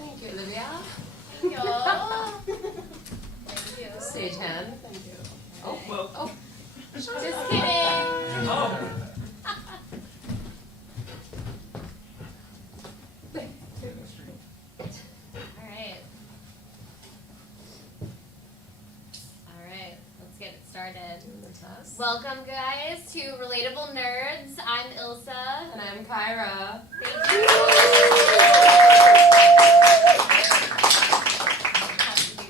Thank you, Olivia. Thank you. Thank you. Stagehand. Thank you. Oh, Well, oh. Just kidding. oh. Alright, let's get it started. Welcome, guys, to Relatable Nerds. I'm Ilsa. And I'm Kyra. Thank you.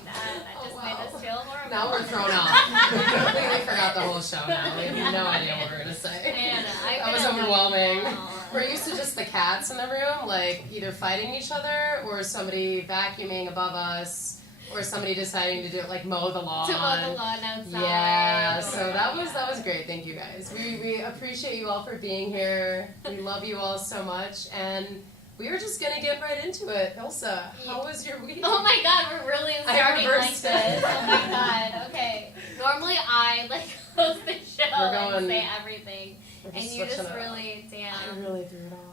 That just made us feel horrible. Now we're thrown off. We completely forgot the whole show now. We have no idea what we're going to say. That was overwhelming. We're used to just the cats in the room, like either fighting each other or somebody vacuuming above us. Or somebody deciding to do like mow the lawn. To mow the lawn outside. Yeah, so that was great. Thank you guys. We appreciate you all for being here. We love you all so much, and we are just gonna get right into it. Ilsa, how was your week? Oh my God, we're really starting like this. Oh my God. Okay. Normally I host the show and say everything, and you just really I really threw it off.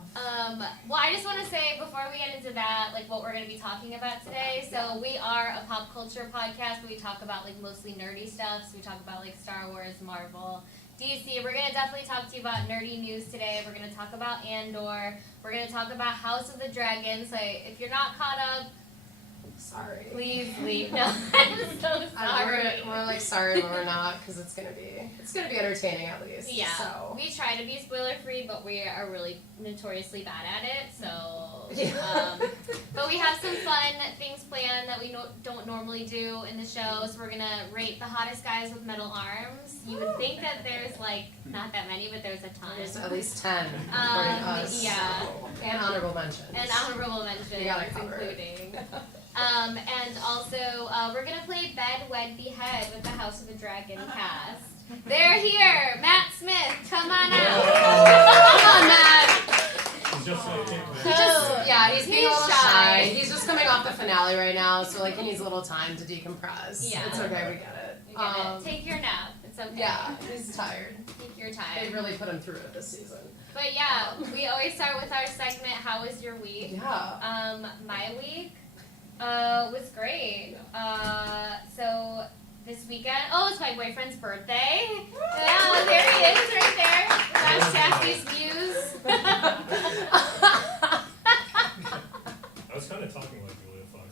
Well, I just want to say before we get into that, what we're going to be talking about today. So we are a pop culture podcast where we talk about mostly nerdy stuff. So we talk about Star Wars, Marvel, DC. We're going to definitely talk to you about nerdy news today. We're going to talk about Andor. We're going to talk about House of the Dragon. So if you're not caught up, sorry. Please leave. No, I'm so sorry. We're sorry, but we're not, because it's gonna be entertaining at least. Yeah. So. We try to be spoiler free, but we are really notoriously bad at it. So. Yeah. But we have some fun things planned that we don't normally do in the show. So we're gonna rate the hottest guys with metal arms. You would think that there's not that many, but there's a ton. There's at least 10 according to us. Yeah. So. And honorable mentions. And honorable mentions, including. And also, we're going to play Bed, Wed, Behead with the House of the Dragon cast. They're here! Matt Smith, come on out! Come on, Matt! He's being a little shy. He's just coming off the finale right now, so he needs a little time to decompress. Yeah. It's okay, we get it. Take your nap. It's okay. Yeah, he's tired. Take your time. They really put him through it this season. But yeah, we always start with our segment, How was your week? Yeah. My week was great. So this weekend, it's my boyfriend's birthday. Yeah, there he is, right there. That's Jackie's Muse. I was kind of talking like Julia Fox.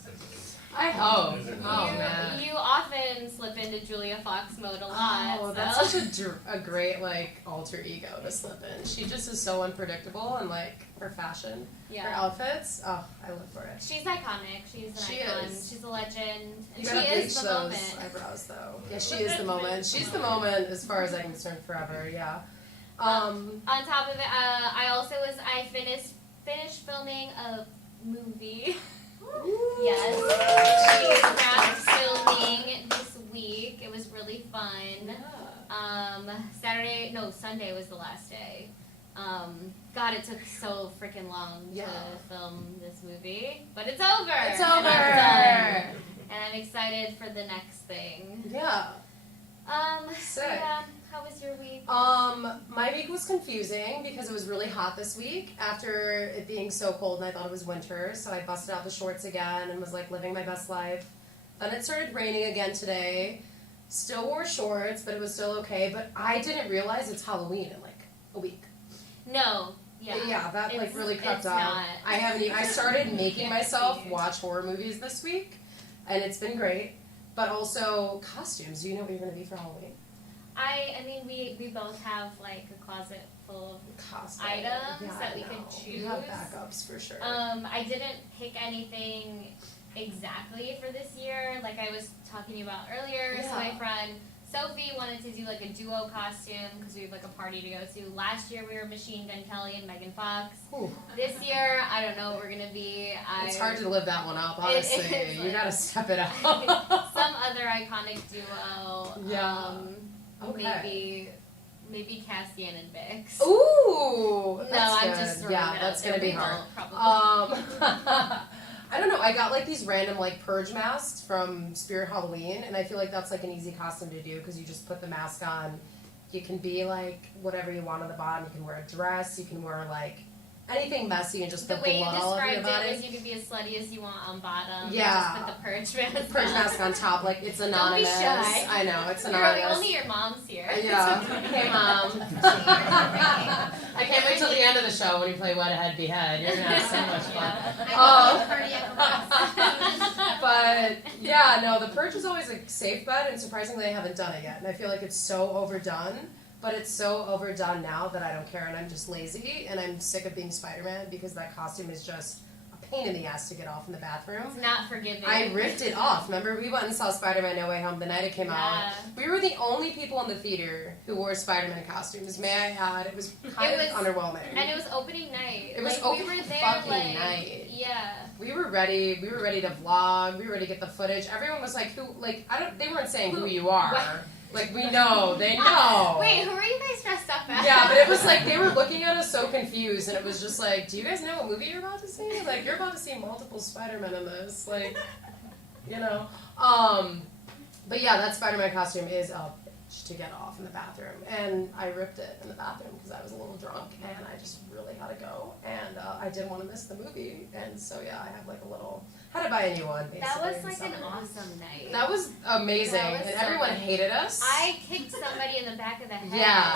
I hope. Man. You often slip into Julia Fox mode a lot. Oh, that's such a great alter ego to slip in. She just is so unpredictable and her fashion, her outfits. Oh, I live for it. She's iconic. She's an icon. She's a legend. And she is the moment. Eyebrows, though. Yeah, she is the moment. She's the moment as far as I'm concerned forever. Yeah. On top of it, I finished filming a movie. Yes, she wrapped filming this week. It was really fun. Sunday was the last day. God, it took so freaking long to film this movie, but it's over. It's over. And I'm excited for the next thing. Yeah. Sick. Yeah. How was your week? My week was confusing because it was really hot this week after it being so cold and I thought it was winter, so I busted out the shorts again and was living my best life. Then it started raining again today. Still wore shorts, but it was still okay, but I didn't realize it's Halloween in a week. No. Yeah. Yeah, that really crept up. Not. I started making myself watch horror movies this week, and it's been great. But also costumes. Do you know what you're going to be for Halloween? I mean, we both have a closet full of items that we could choose. We have backups for sure. I didn't pick anything exactly for this year, like I was talking to you about earlier. Yeah. So my friend Sophie wanted to do a duo costume because we have a party to go to. Last year we were Machine Gun Kelly and Megan Fox. Ooh. This year I don't know what we're gonna be. It's hard to live that one up, honestly. You gotta step it up. Some other iconic duo. Yeah. Okay. Maybe Cassian and Bix. Ooh! No, I'm just throwing it out that's there. gonna be hard. Probably. I don't know. I got these random purge masks from Spirit Halloween, and I feel that's an easy costume to do because you just put the mask on. You can be whatever you want on the bottom. You can wear a dress. You can wear anything messy and just The put way you blood all over your described body. it was you could be as slutty as you want on bottom. Yeah. Just put the purge mask Purge on. mask on top, like it's anonymous. Don't be shy. I know, it's Girl, anonymous. only your mom's here. Yeah. Hey, Mom. I can't wait till the end of the show when you play Wet Head Behead. You're gonna have so much fun. But yeah, no, the Purge is always a safe bet, and surprisingly, I haven't done it yet. And I feel like it's so overdone, but it's so overdone now that I don't care, and I'm just lazy, and I'm sick of being Spider-Man because that costume is just a pain in the ass to get off in the bathroom. It's not forgiving. I ripped it off. Remember, we went and saw Spider-Man No Way Home the night it came out. We were the only people in the theater who wore Spider-Man costumes. May I add, it was kind of underwhelming. And it was opening night. It was like, opening we were there, fucking like, night. Yeah. We were ready. We were ready to vlog. We were ready to get the footage. Everyone was like, "Who?" Like, I don't. They weren't saying who you are. What? Like, we know. They know. Wait, who are you guys dressed up as? Yeah, but it was like they were looking at us so confused, and it was just like, "Do you guys know what movie you're about to see? Like, you're about to see multiple Spider-Men in this, like, you know." But yeah, that Spider-Man costume is a bitch to get off in the bathroom, and I ripped it in the bathroom because I was a little drunk, and I just really had to go, and I didn't want to miss the movie, and so yeah, I have like a little. Had to buy a new one, basically. That was in like an summer. awesome night. That was amazing, That was and so everyone good. hated us. I kicked somebody in the back of the head. Yeah.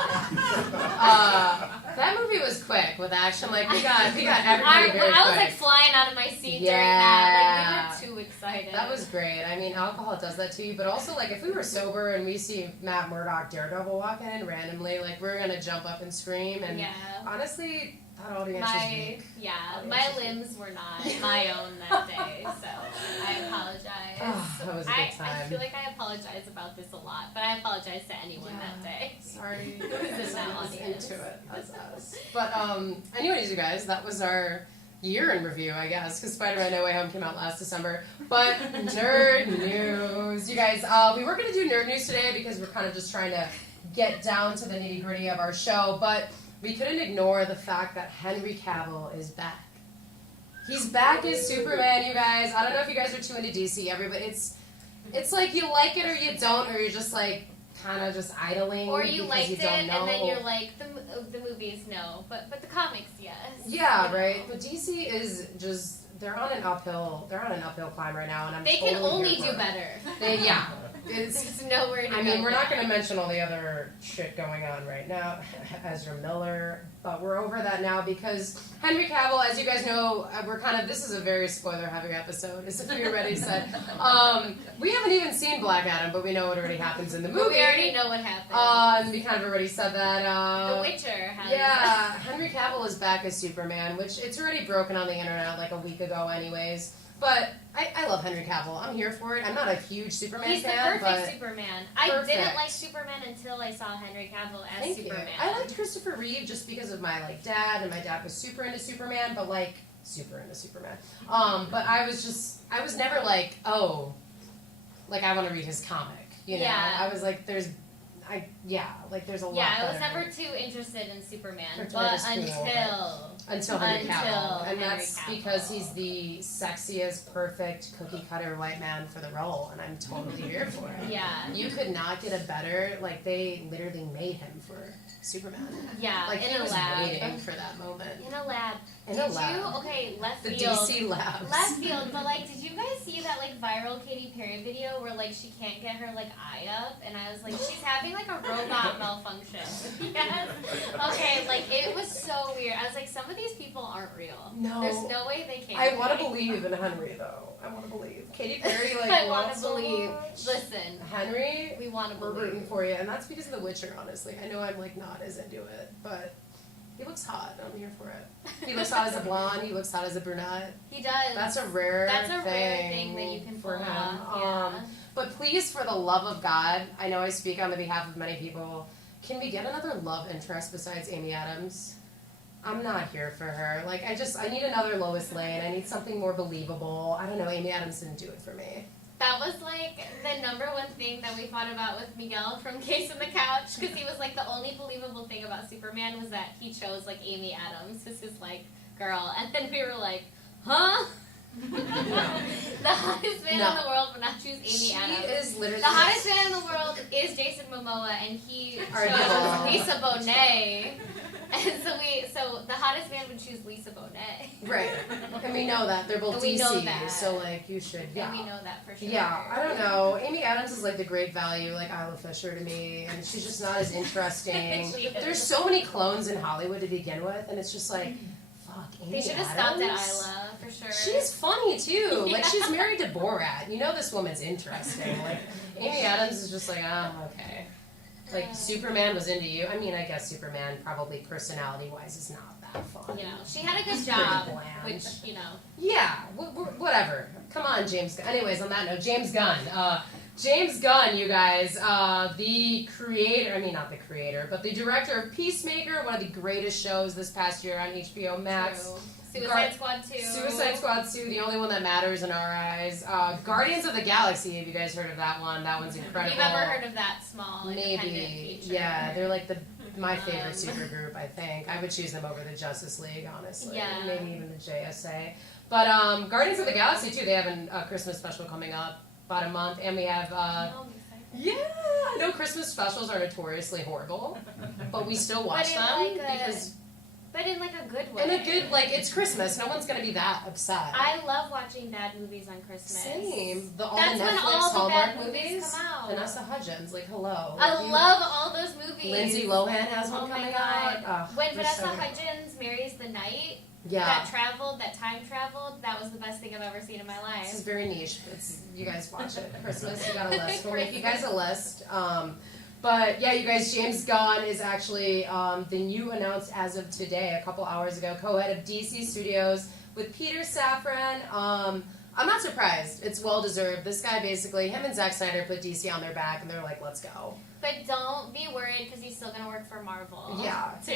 That movie was quick with action. Like we got everybody very I was quick. like flying out of my seat during Yeah. that. Like we were too excited. That was great. I mean, alcohol does that to you, but also like if we were sober and we see Matt Murdock Daredevil walk in randomly, like we're gonna jump up and scream. And yeah. honestly, that audience is weak. My limbs were not my own that day, so I apologize. Oh, that was a good time. I feel like I apologize about this a lot, but I apologize to anyone that day. Sorry, Who's in this that was audience. into it. That's us. But anyways, you guys, that was our year in review, I guess, because Spider-Man No Way Home came out last December. But nerd news, you guys. We were gonna do nerd news today because we're kind of just trying to get down to the nitty gritty of our show, but we couldn't ignore the fact that Henry Cavill is back. He's back as Superman, you guys. I don't know if you guys are too into DC. Everybody, it's like you like it or you don't, or you're just like kind of just idling. Or you because liked you it, don't know. and then you're like, the movies, no. But the comics, yes. Yeah, You know. right. But DC is just they're on an uphill climb right now, and I'm They totally can only here do for it. better. Yeah. It's, It's nowhere to go. I mean, we're not now. going to mention all the other shit going on right now, Ezra Miller, but we're over that now because Henry Cavill, as you guys know, this is a very spoiler-heavy episode, as if you already said. We haven't even seen Black Adam, but we know what already happens in the movie. But we already know what happens. And we kind of already said that. The Witcher has. Yeah, Henry Cavill is back as Superman, which it's already broken on the internet like a week ago anyways. But I love Henry Cavill. I'm here for it. I'm not a huge Superman He's fan, the but perfect Superman. I perfect. didn't like Superman until I saw Henry Cavill as thank Superman. you. I liked Christopher Reeve just because of my dad, and my dad was super into Superman, but super into Superman. But I was never like, oh, I want to read his comic. You know, Yeah. I was like, there's a lot. Yeah, I was better. never too interested in Superman, Kryptonite but is cool, until Henry Cavill, and Henry that's Cavill. because he's the sexiest, perfect, cookie-cutter white man for the role, and I'm totally here for it. Yeah. You could not get a better, they literally made him for Superman. Yeah, He in a was lab. waiting for that moment. In a lab. In Did a lab. you? Okay, left The field. DC labs. Left field, but did you guys see that viral Katy Perry video where she can't get her eye up, and I was like, she's having a robot malfunction. Yes. Okay, it was so weird. I was like, some of these people aren't real. No. There's no way they can't. I want to believe in Henry, though. I want to believe. Katy Perry, I want wants to believe. so much. Listen, Henry, we want to we're believe. rooting for you, and that's because of The Witcher, honestly. I know I'm not as into it, but he looks hot. I'm here for it. He looks hot as a blonde. He looks hot as a brunette. He does. That's a rare thing that you can for pull him. off. Yeah. But please, for the love of God, I know I speak on the behalf of many people, can we get another love interest besides Amy Adams? I'm not here for her. I need another Lois Lane. I need something more believable. I don't know, Amy Adams didn't do it for me. That was the number one thing that we thought about with Miguel from Case on the Couch, because he was the only believable thing about Superman was that he chose Amy Adams as his girl, and then we were like, huh? The hottest man in the world would not choose Amy Adams. Is literally The hottest man in the world is Jason Momoa, and he chose Arguable. Lisa Bonet. So the hottest man would choose Lisa Bonet. Right. And we know that. They're both And we DC, know that. so, like, you should, And we know that for sure. Yeah, I don't know. Amy Adams is, like, the great value, like, Isla Fisher to me, and she's just not as interesting. She is. There's so many clones in Hollywood to begin with, and it's just like, fuck, Amy They should have stopped at Isla, for sure. She's funny, too. Like, Yeah. she's married to Borat. You know this woman's interesting. Like, Amy Adams is just like, oh, okay. Like, Superman was into you. I mean, I guess Superman probably personality-wise is not that fun. You know, she had a good It's job, pretty bland. which, you know. Yeah, whatever. Come on, James Gunn. Anyways, on that note, James Gunn. James Gunn, you guys, the creator, I mean, not the creator, but the director of Peacemaker, one of the greatest shows this past year on HBO Max. True. Suicide Squad 2. Suicide Squad 2, the only one that matters in our eyes. Guardians of the Galaxy, have you guys heard of that one? That one's incredible. You've ever heard of that small independent Maybe. feature? Yeah, they're like my favorite supergroup, I think. I would choose them over the Justice League, honestly. Yeah. Maybe even the JSA. But Guardians of the Galaxy, too, they have a Christmas special coming up about a month. And we have... Oh, I'm excited. yeah, I know Christmas specials are notoriously horrible, but we still watch them because... But in like a good way. In a good, like, it's Christmas. No one's going to be that upset. I love watching bad movies on Christmas. Same. All That's the when Netflix all the Hallmark bad movies come out. Vanessa Hudgens, like, hello. I love all those movies. Lindsay Lohan has one Oh my coming god. out. When they're Vanessa so good. Hudgens marries the knight, Yeah. that time traveled, that was the best thing I've ever seen in my This is life. very niche. You guys watch it. Christmas, you got a list. We'll make you guys a list. But yeah, you guys, James Gunn is actually the new announced as of today, a couple hours ago, co-head of DC Studios with Peter Safran. I'm not surprised. It's well deserved. This guy basically, him and Zack Snyder put DC on their back, and they're like, let's go. But don't be worried because he's still gonna work for Marvel. Yeah, too.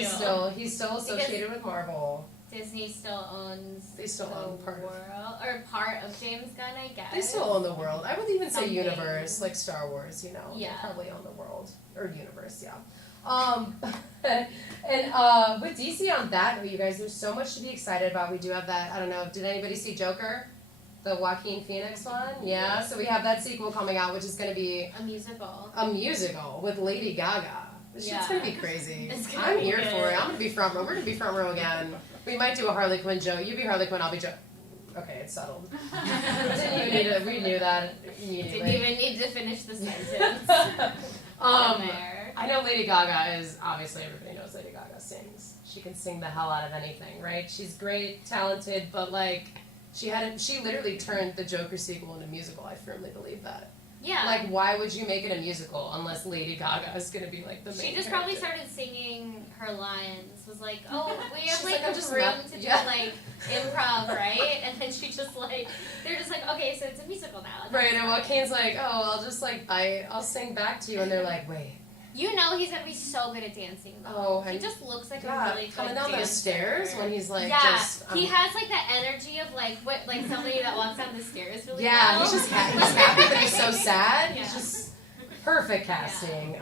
he's still associated with Marvel. Disney still owns. They still the own part of- world, or part of James Gunn, I guess. They still own the world. I would even say Something. universe, like Star Wars, you know. Yeah. They probably own the world. Or universe, yeah. And with DC on that, you guys, there's so much to be excited about. We do have that, I don't know, did anybody see Joker? The Joaquin Phoenix one? Yeah, so we have that sequel coming out, which is going to be A musical. a musical with Lady Gaga. This shit's going to be Yeah. crazy. It's gonna I'm be here good. for it. I'm going to be front row. We're going to be front row again. We might do a Harley Quinn joke. You be Harley Quinn, I'll be Joker. Okay, it's settled. We knew that immediately. Didn't even need to finish the sentence. There. I know Lady Gaga is, obviously everybody knows Lady Gaga sings. She can sing the hell out of anything, right? She's great, talented, but like, she literally turned the Joker sequel into a musical. I firmly believe that. Yeah. Like, why would you make it a musical unless Lady Gaga is going to be like the main She just probably character? started singing her lines. Was like, oh, we have She's like like, I'm a just room not- to do yeah. like improv, right? And then she just like, they're just like, okay, so it's a musical now. Right, and Joaquin's like, oh, I'll just like I'll sing back to you, and they're like, wait. You know he's gonna be so good at dancing though. Oh, he and- just looks like Yeah, a really good coming down those dancer. stairs when he's like, yeah, just. he has like that energy of like somebody that walks down the stairs really Yeah, well. he's just he's happy, but he's so sad. Yeah. He's just perfect casting.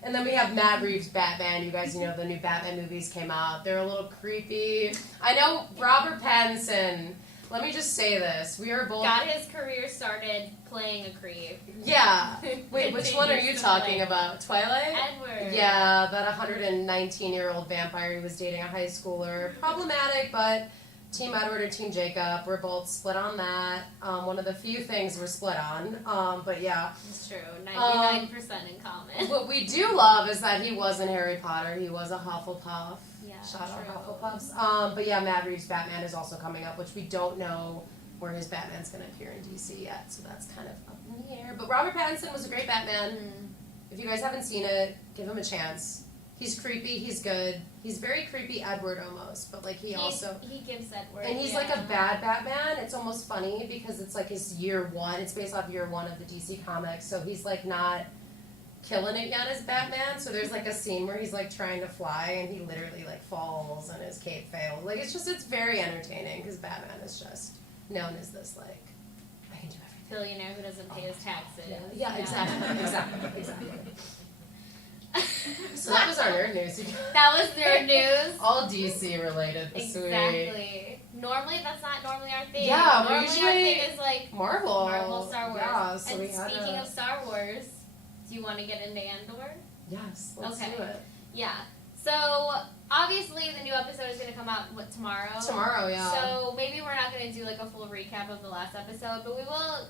And then we have Matt Reeves' Batman. You guys, the new Batman movies came out. They're a little creepy. I know Robert Pattinson. Let me just say this: we are both. Got his career started playing a creep. Yeah. Wait, which one are you Continues to talking play. about? Twilight. Edward. Yeah, that 119-year-old vampire who was dating a high schooler. Problematic, but Team Edward or Team Jacob, we're both split on that. One of the few things we're split on. But yeah. It's true. 99% in common. What we do love is that he was in Harry Potter. He was a Hufflepuff. Yeah, Shout out true. Hufflepuffs. But yeah, Matt Reeves' Batman is also coming up, which we don't know where his Batman's going to appear in DC yet. So that's kind of up in the air. But Robert Pattinson was a great Batman. If you guys haven't seen it, give him a chance. He's creepy. He's good. He's very creepy Edward almost, but like he gives Edward. and he's like a bad Batman. It's almost funny because it's like his year one. It's based off year one of the DC comics, so he's like not killing it yet as Batman. So there's like a scene where he's like trying to fly and he literally like falls and his cape fails. Like it's very entertaining because Batman is just known as this like I can do everything. billionaire who doesn't pay his taxes. Yeah, exactly. So that was our nerd news. That was their news. All DC related this week. Exactly. Normally, that's not normally our thing. Yeah, normally usually our thing is like Marvel, Star Wars. Yeah, so and we had speaking of Star Wars, do you want to get into Andor? yes, let's Okay. do it. Yeah. So obviously the new episode is going to come out, tomorrow? Tomorrow, yeah. So maybe we're not going to do, like, a full recap of the last episode, but we will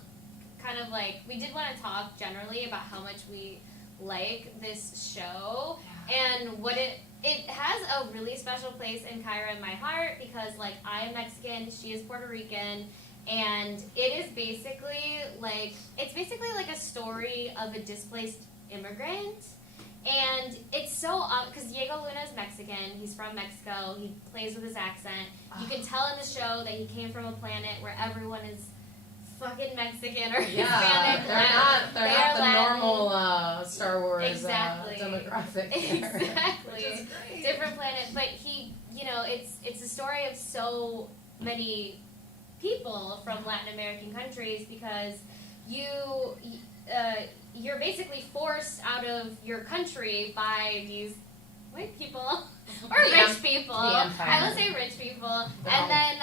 kind of, like, we did want to talk generally about how much we like this show, and what it has a really special place in Kyra in my heart, because, like, I am Mexican, she is Puerto Rican, and it is basically, like, a story of a displaced immigrant. And it's so, because Diego Luna is Mexican, he's from Mexico, he plays with his accent. You can tell in the show that he came from a planet where everyone is fucking Mexican or Hispanic. They're not the Latin. normal Star Wars Exactly. demographic. Exactly. Which is great. Different planet, but he, it's a story of so many people from Latin American countries, because you're basically forced out of your country by these white people or rich people. I would say rich people. And then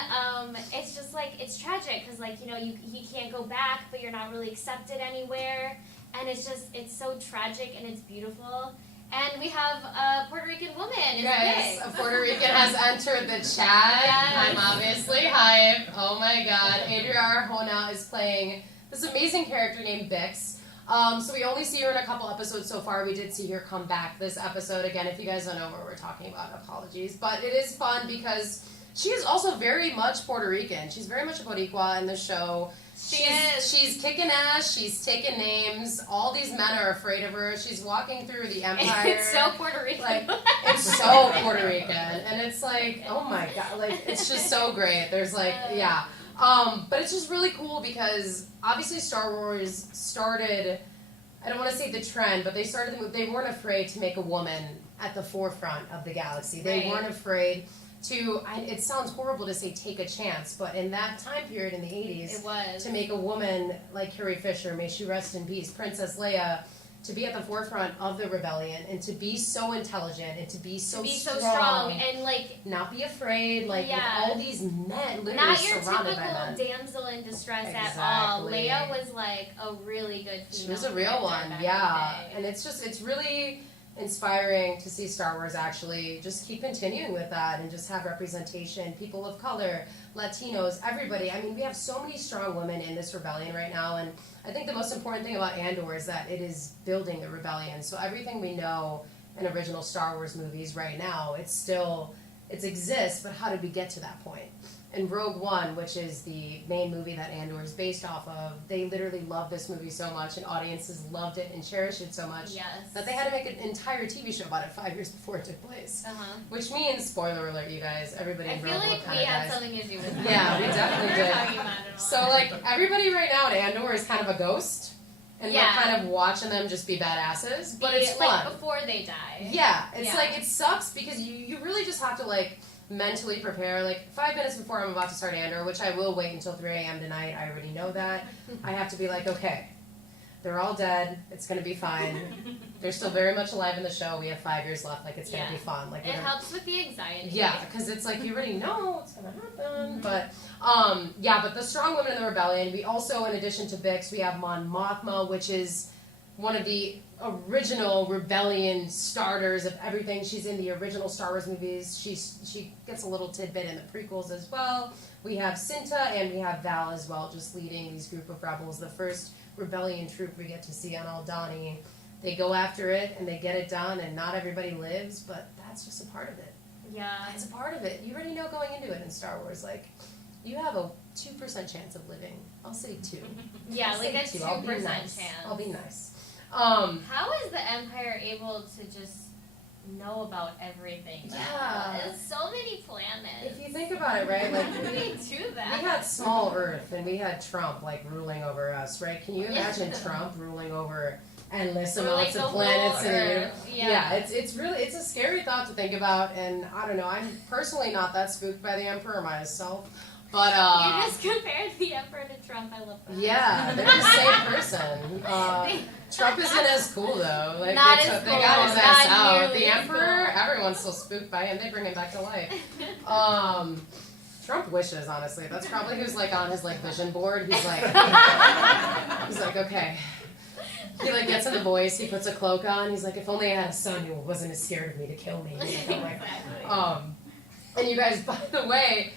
it's just like, it's tragic because, like, he can't go back, but you're not really accepted anywhere. And it's so tragic and it's beautiful. And we have a Puerto Rican woman. Guys, a Puerto Rican has entered the chat. Yes. I'm obviously hype. Oh my god. Adria Arjona is playing this amazing character named Bix. So we only see her in a couple episodes so far. We did see her come back this episode. Again, if you guys don't know what we're talking about, apologies. But it is fun because she is also very much Puerto Rican. She's very much a Boricua in the show. She's kicking ass. She's taking names. All these men are afraid of her. She's walking through the empire. It's so Puerto Rican. Like, it's so Puerto Rican. And it's like, oh my god. Like, it's just so great. There's like, yeah. But it's just really cool because obviously Star Wars started, I don't want to say the trend, but they weren't afraid to make a woman at the forefront of the galaxy. They weren't afraid to, it sounds horrible to say take a chance, but in that time period in the 80s, it was. To make a woman like Carrie Fisher, may she rest in peace, Princess Leia, to be at the forefront of the rebellion and to be so intelligent and to be so strong and like not be afraid, like with all these men literally not your surrounded by men. typical damsel in distress at all. Leia was like a really good female. She was a real one, and it's really inspiring to see Star Wars actually just keep continuing with that and just have representation, people of color, Latinos, everybody. I mean, we have so many strong women in this rebellion right now, and I think the most important thing about Andor is that it is building the rebellion. So everything we know in original Star Wars movies right now, it exists, but how did we get to that point? And Rogue One, which is the main movie that Andor is based off of, they literally loved this movie so much, and audiences loved it and cherished it so much that they had to make an entire TV show about it 5 years before it took place. Which means, spoiler alert, you guys, everybody in Rogue One I feel like we had something to do with that. Yeah, we definitely did. Talking about it a lot. So, like, everybody right now at Andor is kind of a ghost, and we're kind of watching them just be badasses, but it's fun. Like, before they die. Yeah, it's like, it sucks because you really just have to, like, mentally prepare, like 5 minutes before I'm about to start Andor, which I will wait until 3 a.m. tonight. I already know that. I have to be like, okay, they're all dead. It's going to be fine. They're still very much alive in the show. We have 5 years left. Like, it's going to be fun. Like, it helps with the anxiety. Yeah, because it's like, you already know what's going to happen. But, but the strong women in the rebellion, we also, in addition to Bix, we have Mon Mothma, which is one of the original rebellion starters of everything. She's in the original Star Wars movies. She gets a little tidbit in the prequels as well. We have Cinta and we have Val as well, just leading these group of rebels. The first rebellion troop we get to see on Aldhani. They go after it and they get it done, and not everybody lives, but that's just a part of it. Yeah. It's a part of it. You already know going into it in Star Wars, like, you have a 2% chance of living. I'll say 2. Yeah, I'll like a say 2% I'll be nice. chance. I'll be nice. How is the Empire able to just know about everything? Yeah. There's so many planets. If you think about it, right, like, how do they do that? we had small Earth and we had Trump, like, ruling over us, right? Can you imagine Trump ruling over endless amounts of planets in the universe? Yeah, it's really, it's a scary thought to think about, and I don't know, I'm personally not that spooked by the Emperor myself. But, you just compared the Emperor to Trump. I love that. Yeah, they're the same person. Trump isn't as cool though. Like, not they as cool. got his ass Not out. nearly The as Emperor, cool. everyone's still spooked by him. They bring him back to life. Trump wishes, honestly. That's probably who's like on his like vision board. He's like, okay. He like gets in the voice, he puts a cloak on, he's like, if only I had a son who wasn't as scared of me to kill me. He's like, and you guys, by the way,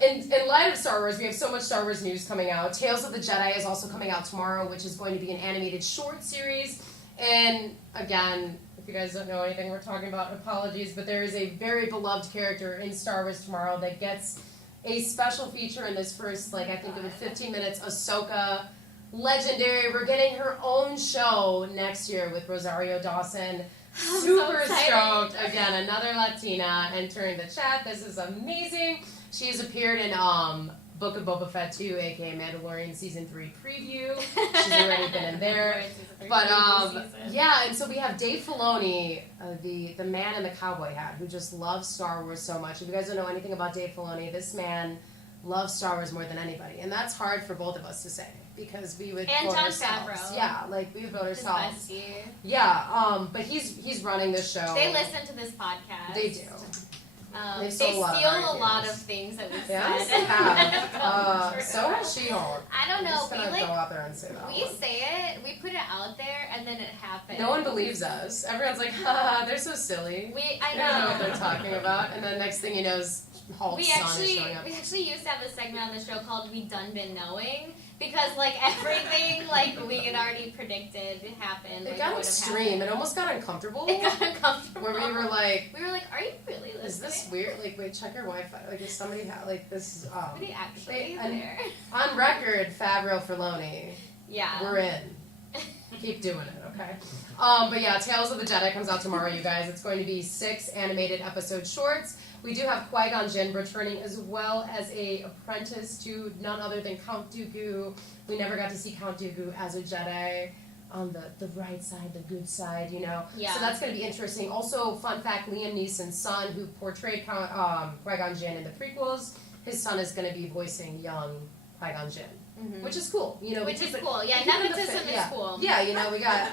in light of Star Wars, we have so much Star Wars news coming out. Tales of the Jedi is also coming out tomorrow, which is going to be an animated short series. And again, if you guys don't know anything we're talking about, apologies, but there is a very beloved character in Star Wars tomorrow that gets a special feature in this first, like, I think it was 15 minutes. Ahsoka, legendary. We're getting her own show next year with Rosario Dawson. Super stoked. Again, another Latina entering the chat. This is amazing. She's appeared in Book of Boba Fett 2, aka Mandalorian Season 3 preview. She's already been in there. But yeah, and so we have Dave Filoni, the man in the cowboy hat, who just loves Star Wars so much. If you guys don't know anything about Dave Filoni, this man loves Star Wars more than anybody, and that's hard for both of us to say because we would and vote Jon ourselves. Favreau. Yeah, like we would vote His ourselves. bestie. Yeah, but he's running the show. They listen to this podcast. They do. They They steal stole a a lot ideas. of things that we've Yeah, said. they have. So has She-Hulk. I don't I'm know. just We gonna like go out there and say that. we one. say it, we put it out there, and then it happens. No one believes us. Everyone's like, ha, they're so silly. I They don't know what know. they're talking about. And then next thing you know is Hulk's We son is actually showing up. used to have a segment on the show called "We Done Been Knowing" because like everything like we had already predicted happened. It like, got would have extreme. happened. It almost got uncomfortable. It got uncomfortable. Where we were like, "Are you really listening? is this weird? Like, wait, check your Wi-Fi. Like, is somebody like this? Somebody actually there?" On record, Favreau Filoni. Yeah. We're in. Keep doing it, okay? But yeah, Tales of the Jedi comes out tomorrow, you guys. It's going to be 6 animated episode shorts. We do have Qui-Gon Jinn returning as well as a apprentice to none other than Count Dooku. We never got to see Count Dooku as a Jedi on the right side, the good side, you know? Yeah. So that's going to be interesting. Also, fun fact, Liam Neeson's son, who portrayed Qui-Gon Jinn in the prequels, his son is going to be voicing young Qui-Gon Jinn. Mm-hmm. Which is cool, you know. Which is because cool. Yeah, we keep it in the nepotism is yeah. cool. Yeah, you know, we got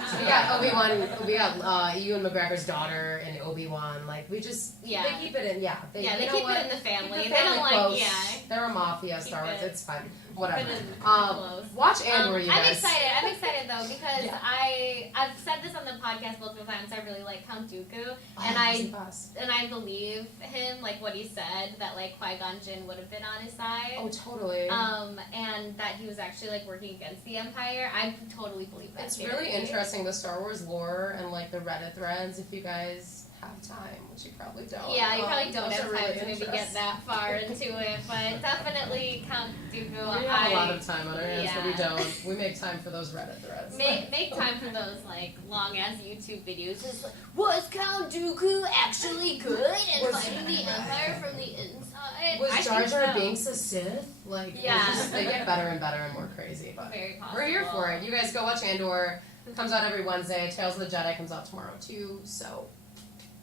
Obi-Wan, we got Ewan McGregor's daughter and Obi-Wan. Like we just they keep it in. Yeah, They you know keep what? it in the family. Keep the They don't family like close. They're a mafia Star Wars. It's fine. Whatever. Keep it in close. Watch Andor, you I'm guys. excited. I'm excited though because Yeah. I've said this on the podcast multiple times. I really like Count Dooku, and he's the best. I believe him, like what he said, that like Qui-Gon Jinn would have been on his side. Oh, totally. And that he was actually like working against the Empire. I totally believe that. It's theory. really interesting, the Star Wars lore and like the Reddit threads. If you guys have time, which you probably don't. Yeah, you probably don't those have are time really to maybe get interesting. that far into it, but definitely Count Dooku. We have a lot of time on our hands, but we yeah. don't. We make time for those Reddit threads. Make time for those like long ass YouTube videos. It's like, was Count Dooku actually good and Was- fighting the Empire from the inside? Was I Jar think Jar so. Binks a Sith? Like, Yeah. they get better and better and more crazy. But Very possible. we're here for it. You guys go watch Andor. It comes out every Wednesday. Tales of the Jedi comes out tomorrow too. So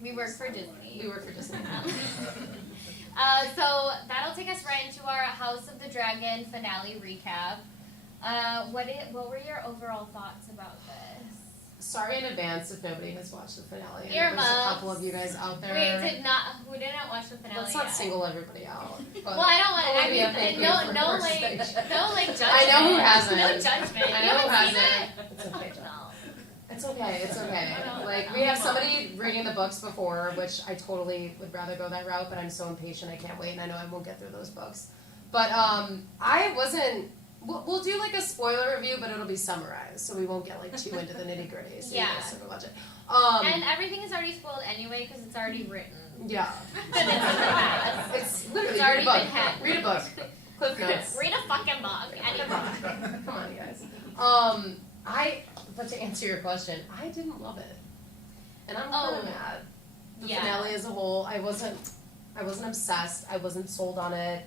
We work for Disney. we work for Disney. So that'll take us right into our House of the Dragon finale recap. What were your overall thoughts about this? Sorry in advance if nobody has watched the finale. I know Earmuffs. There's a couple of you guys out there. We didn't watch the finale. Let's not yet. single everybody out. But Well, I don't want Only a to. thank you No, for no, first like, stage. no, like judgment. I know who hasn't. No judgment. I You know who haven't seen hasn't. it? It's okay, John. No. It's okay, it's okay. I don't Like, know. we have somebody reading the books before, which I totally would rather go that route, but I'm so impatient, I can't wait, and I know I won't get through those books. But, I wasn't, we'll do like a spoiler review, but it'll be summarized, so we won't get like too into the nitty gritty, so you Yeah. guys sort of watch it. And everything is already spoiled anyway because it's already written. Yeah. And it's in the past. It's literally, It's already read a been book. had. Read a book. Cliff notes. Read a fucking book. Anyway. Come on, you guys. But to answer your question, I didn't love it, and I'm kind of mad. The Yeah. finale as a whole, I wasn't obsessed. I wasn't sold on it.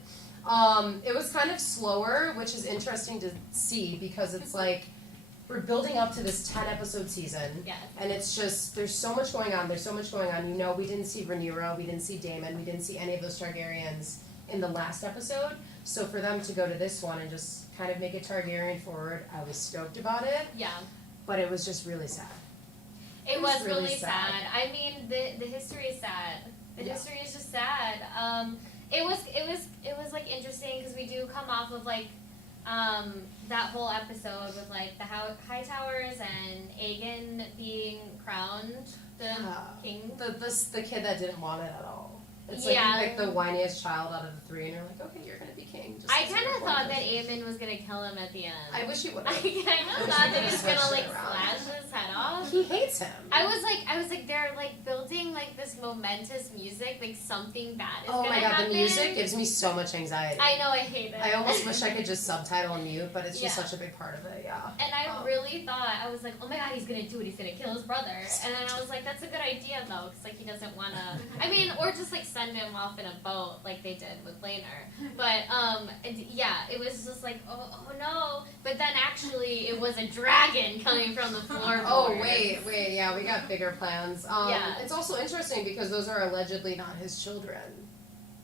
It was kind of slower, which is interesting to see because it's like we're building up to this 10-episode season, Yes. and it's just there's so much going on. There's so much going on. You know, we didn't see Rhaenyra, we didn't see Daemon, we didn't see any of those Targaryens in the last episode. So for them to go to this one and just kind of make it Targaryen forward, I was stoked about it. Yeah. But it was just really sad. It It was was really really sad. sad. I mean, the history is sad. The Yeah. history is just sad. It was like interesting because we do come off of like that whole episode with like the High Towers and Aegon being crowned the king. The kid that didn't want it at all. It's Yeah. like you pick the whiniest child out of the three, and you're like, okay, you're gonna be king. Just I 'cause kind you're of thought that gorgeous. Aemon was gonna kill him at the end. I wish he would I have. kind of wish thought he that he was gonna switched like it around. slash his head off. He hates him. I was like, they're like building like this momentous music, like something bad is Oh gonna my god, happen. the music gives me so much anxiety. I know, I hate it. I almost wish I could just subtitle and mute, but it's just Yeah. such a big part of it, yeah. And I really thought, I was like, oh my god, he's gonna do it, he's gonna kill his brother. And then I was like, that's a good idea though, because like he doesn't wanna, I mean, or just like send him off in a boat like they did with Laner. But, and, yeah, it was just like, oh no. But then actually, it was a dragon coming from the floorboard. Oh, wait, yeah, we got bigger plans. Yeah. It's also interesting because those are allegedly not his children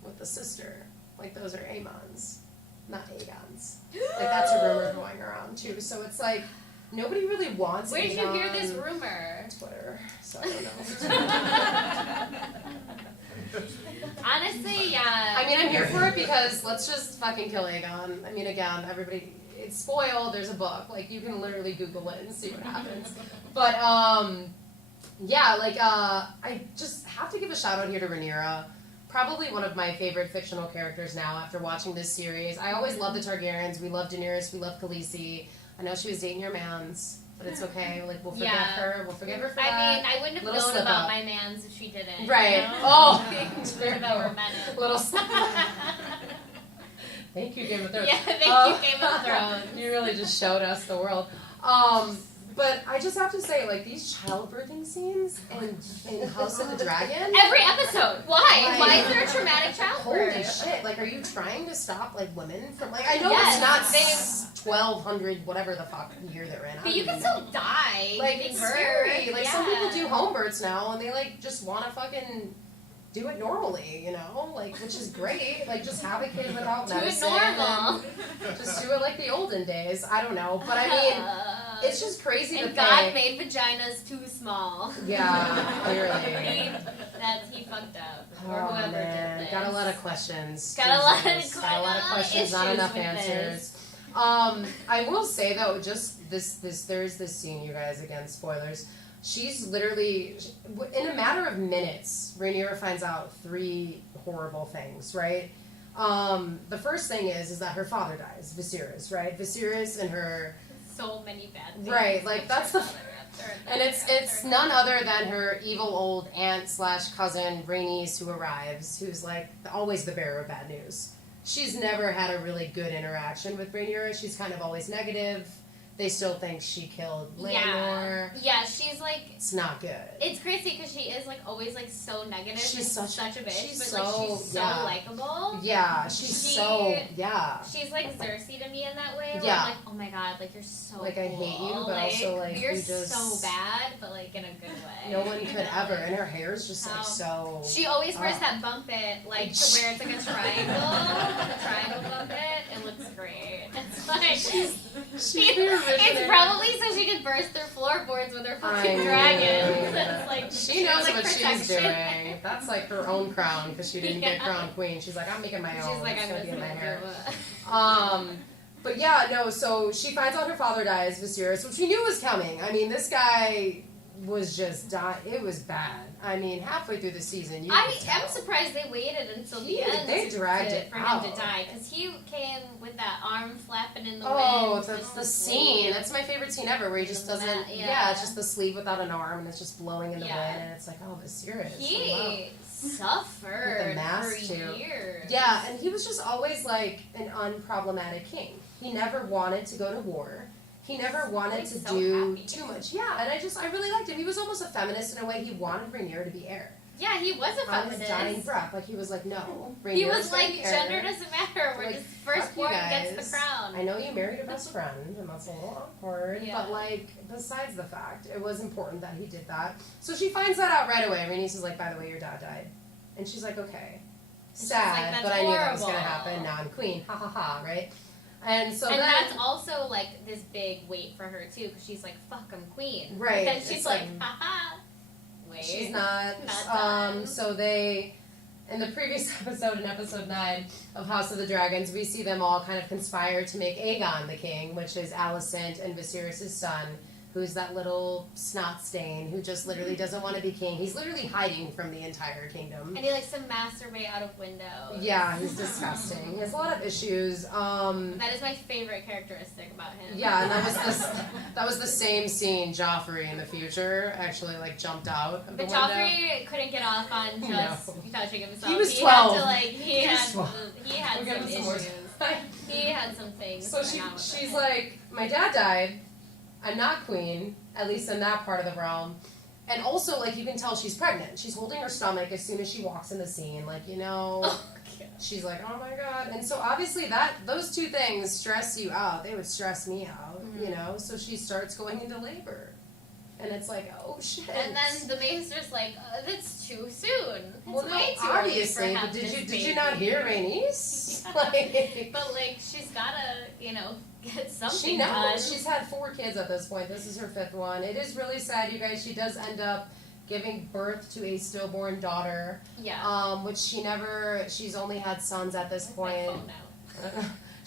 with the sister. Like, those are Aemon's, not Aegon's. Like, that's a rumor going around, too. So it's like, nobody really wants Where did you hear Aegon. this rumor? Twitter, so I don't know. Honestly, yeah. I mean, I'm here for it because let's just fucking kill Aegon. I mean, again, everybody, it's spoiled. There's a book. Like, you can literally Google it and see what happens. But, yeah, like, I just have to give a shout out here to Rhaenyra. Probably one of my favorite fictional characters now after watching this series. I always love the Targaryens. We love Daenerys. We love Khaleesi. I know she was dating your mans, but it's okay. Like, we'll forgive her. We'll forgive her for that. I mean, I wouldn't have Little known slip about up. my mans if she didn't. Right. You know? Oh. That were men. Little slip Thank you, Game of Thrones. Yeah, thank you, Game of Thrones. You really just showed us the world. But I just have to say, like, these childbirthing scenes in House of the Dragon. Every episode. Why? Like, Why is there a traumatic childbirth? Holy shit! Like, are you trying to stop like women from like? I know Yes, it's not 1200 whatever the fuck year they're in. I But don't you even can know. still die. Like, giving it's birth. scary. Like, some people Yeah. do home births now, and they like just want to fucking do it normally, you know, like, which is great. Like, just have a kid without Do it medicine. normal. and Just do it like the olden days. I don't know, but I mean, it's just crazy And to God think. made vaginas too small. Yeah, clearly. He fucked up. Oh, Or whoever man. did this. Got a lot of questions. Got a lot Jesus. of- Got a lot of questions, not issues enough with answers. I will say though, just this there's this scene, you guys. Again, spoilers. She's literally in a matter of minutes. Rhaenyra finds out 3 horrible things. Right. The first thing is that her father dies, Viserys. Right. Viserys and her. So many bad things. Right. Like that's the. And it's none other than her evil old aunt / cousin, Rhaenys, who arrives, who's like always the bearer of bad news. She's never had a really good interaction with Rhaenyra. She's kind of always negative. They still think she killed Laenor. Yeah, she's like. It's not good. It's crazy because she is like always like so negative. She's and such- a bitch, she's but so- like she's so yeah. likable. Yeah, she's yeah. She's like Cersei to me in that way. Where Yeah. I'm like, oh my god, like you're so Like, I hate you, cool. but also, like, you're you just- so bad, but like in a good way. No one You could know? ever. And her hair's just like How- so. She always wears Oh. that bump it, like to where it's like a triangle, a triangle bump it. It looks great. It's like She's the originator. it's probably so she can burst through floorboards with her I fucking know. dragons. It's like She knows like what she's protection. doing. That's like her own crown because she didn't get Yeah. crowned queen. She's like, I'm making my own. She's like, It's I'm gonna just be in my gonna hair. do it. But yeah, no. So she finds out her father dies, Viserys, which we knew was coming. I mean, this guy was just it was bad. I mean, halfway through the season, you I could tell. am surprised they waited until the He- end they dragged it for him out. to die because he came with that arm flapping in the Oh, wind. that's with the his scene. sleeve. That's my favorite scene ever, where he just doesn't. Yeah. Yeah, it's just the sleeve without an arm, and it's just blowing in the Yeah. wind, and it's like, oh, Viserys. wow. He suffered With the mask, for too. years. Yeah, and he was just always like an unproblematic king. He never wanted to go to war. He never wanted He's to so do happy. too much. Yeah, and I really liked him. He was almost a feminist in a way. He wanted Rhaenyra to be heir. Yeah, he was a On his dying feminist. breath. Like, he was like, no, Rhaenyra's He was gonna like, be heir. gender doesn't matter. We're Like, just fuck firstborn you gets guys. the crown. I know you married a best friend, and that's a little awkward, Yeah. but, like, besides the fact, it was important that he did that. So she finds that out right away. Rhaenys is like, by the way, your dad died. And she's like, okay. she's Sad, like, "That's but I knew that was going to horrible." happen. Now I'm queen. Ha ha ha, right? And so and then... that's also like this big weight for her too, because she's like, "Fuck, I'm queen." Right, But then she's it's like, like- "Haha." Wait. She's not. Not done. So they in the previous episode, in episode 9 of House of the Dragons, we see them all kind of conspire to make Aegon the king, which is Alicent and Viserys' son, who's that little snot stain who just literally doesn't want to be king. He's literally hiding from the entire kingdom. And he likes to masturbate out of windows. Yeah, he's disgusting. He has a lot of issues. That is my favorite characteristic about him. Yeah, and that was the same scene Joffrey in the future actually like jumped out of the But window. Joffrey couldn't get off on just touching himself. He was 12. Had to, like, he had was 12. some issues. He had some things. So going on with she's him. like, my dad died. I'm not queen, at least in that part of the realm. And also, like, you can tell she's pregnant. She's holding her stomach as soon as she walks in the scene. Like, you know, she's like, oh my god. And so obviously those two things stress you out. They would stress me out, you know. So she starts going into labor. And it's like, oh shit. And then the maester's like, that's too soon. It's well, no, way too obviously, early for but did you baby. not hear Rhaenys? Yeah. Like, But, like, she's gotta, you know, get something she knows. done. She's had 4 kids at this point. This is her 5th one. It is really sad, you guys. She does end up giving birth to a stillborn daughter. Yeah. Which she's only had sons at this Where's my point. phone now?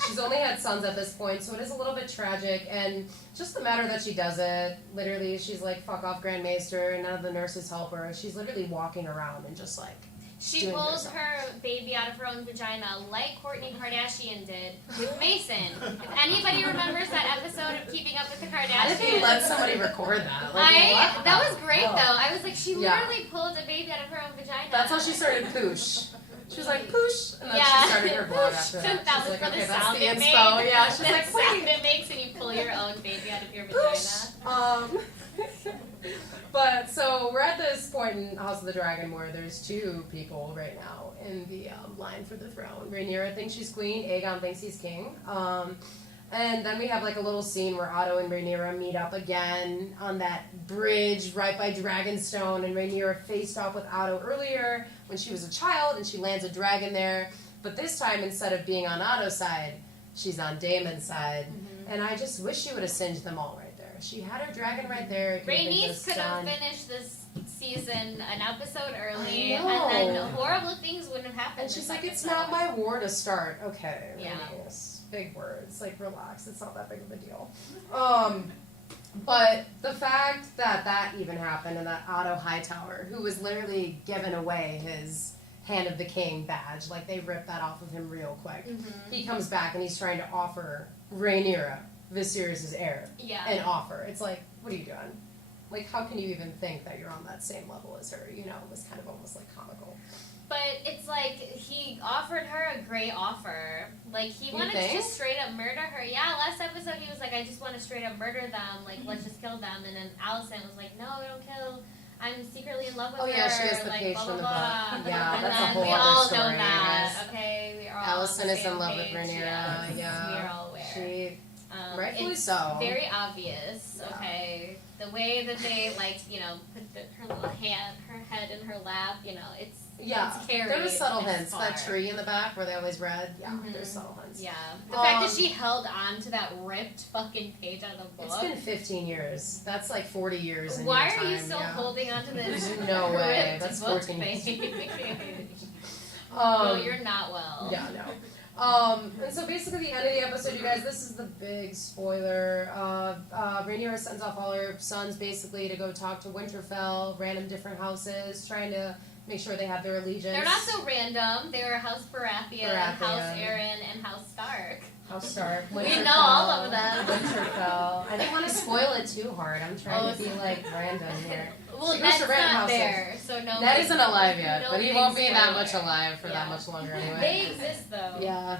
She's only had sons at this point, so it is a little bit tragic. And just the matter that she does it, literally, she's like, fuck off, Grand Maester, and none of the nurses help her. She's literally walking around and just like, She doing pulled herself. her baby out of her own vagina like Kourtney Kardashian did with Mason. If anybody remembers that episode of Keeping Up with the Kardashians. How did they let somebody record that? Like, what? That was great Oh. though. I was like, she Yeah. literally pulled a baby out of her own vagina. That's how she started Poosh. She was like, Poosh, and then Yeah. she started her blog after that. That She's was like, for okay, the that's sound the it inspo. made. Yeah, she's The like, sound wait. it makes when you pull your own baby out of your vagina. But so we're at this point in House of the Dragon where there's 2 people right now in the line for the throne. Rhaenyra thinks she's queen. Aegon thinks he's king. And then we have like a little scene where Otto and Rhaenyra meet up again on that bridge right by Dragonstone. And Rhaenyra faced off with Otto earlier when she was a child, and she lands a dragon there. But this time, instead of being on Otto's side, she's on Daemon's side. Mm-hmm. And I just wish she would have singed them all right there. She had her dragon right there. It could have been Rhaenys just could have done. finished this season an episode early, I know. and then horrible things wouldn't have happened. And she's this like, it's episode. not my war to start. Okay. Yeah. Rhaenys. Big words. Like, relax. It's not that big of a deal. But the fact that even happened and that Otto Hightower, who was literally given away his Hand of the King badge, like they ripped that off of him real quick. Mm-hmm. He comes back and he's trying to offer Rhaenyra, Viserys' heir, Yeah. an offer. It's like, what are you doing? Like, how can you even think that you're on that same level as her? You know, it was kind of almost like comical. But it's like he offered her a great offer. Like he You wanted to think? just straight up murder her. Yeah, last episode he was like, I just want to straight up murder them. Like let's just kill them. And then Alicent was like, no, don't kill. I'm secretly in love with Oh, her. yeah, she has the like, page blah, from the blah, book. blah. Yeah, and that's a then whole we other all story, know that. guys. Okay, we are all Alicent on the is in same love with page. Rhaenyra, Yes, yeah. we are all aware. She, rightfully it's so. very obvious. Yeah. Okay, the way that they like, you know, put her little her head in her lap. You know, it's Yeah, carried there were subtle this hints. far. That tree in the back where they always read. Yeah, Mhm. there's subtle hints. Yeah. The fact that Um, she held on to that ripped fucking page out of the book. It's been 15 years. That's like 40 years. In Why your are you time, still yeah. holding on to this? There's no way. ripped That's book 14 years. page? Um, No, you're not well. Yeah, no. And so basically the end of the episode, you guys, this is the big spoiler. Rhaenyra sends off all her sons basically to go talk to Winterfell, random different houses, trying to make sure they have their allegiance. They're not so random. They were House Baratheon, House Aaron, and House Stark. House Stark. We know Winterfell, all of them. Winterfell. I didn't want to spoil it too hard. I'm trying to be like random here. Well, She goes to Ned's random not houses. there, so no. Ned big- isn't alive yet, no but he big won't be that much spoiler. alive for that Yeah. much longer anyway. They exist though. Yeah.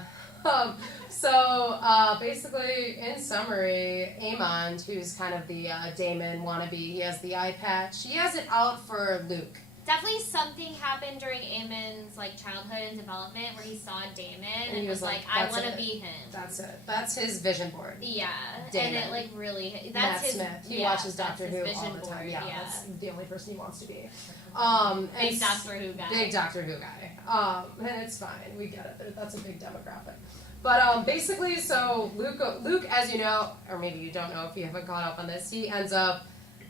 Basically, in summary, Aemond, who's kind of the Daemon wannabe, he has the eye patch. He has it out for Luke. Definitely something happened during Aemon's like childhood and development where he saw Damon and, he was was like, like, I "That's want to it." be him. That's it. That's his vision board. Yeah, Damon. and it like really Matt that's his. Smith. He yeah, watches that's Doctor his Who vision all the time. board, Yeah, yeah. that's the only person he wants to be. And Big Doctor Who guy. Big Doctor Who guy. And it's fine. We get it. That's a big demographic. But basically, so Luke, as you know, or maybe you don't know if you haven't caught up on this, he ends up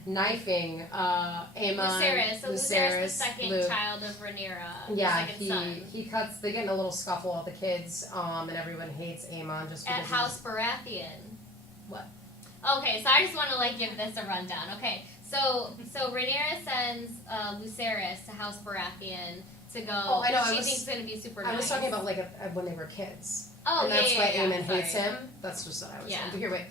knifing Aemon. Lucerys. So Lucerys, the second Luke. child of Rhaenyra. Yeah, the second son. he cuts. They get in a little scuffle with the kids, and everyone hates Aemon just because At House Baratheon. What? Okay, so I just want to like give this a rundown. Okay, so Rhaenyra sends Lucerys to House Baratheon to go. Oh, I know. She thinks it's gonna be super nice. I was talking about like when they were kids. Oh, and that's why Aemon sorry. hates him. That's just what I was saying. Yeah. But here, wait.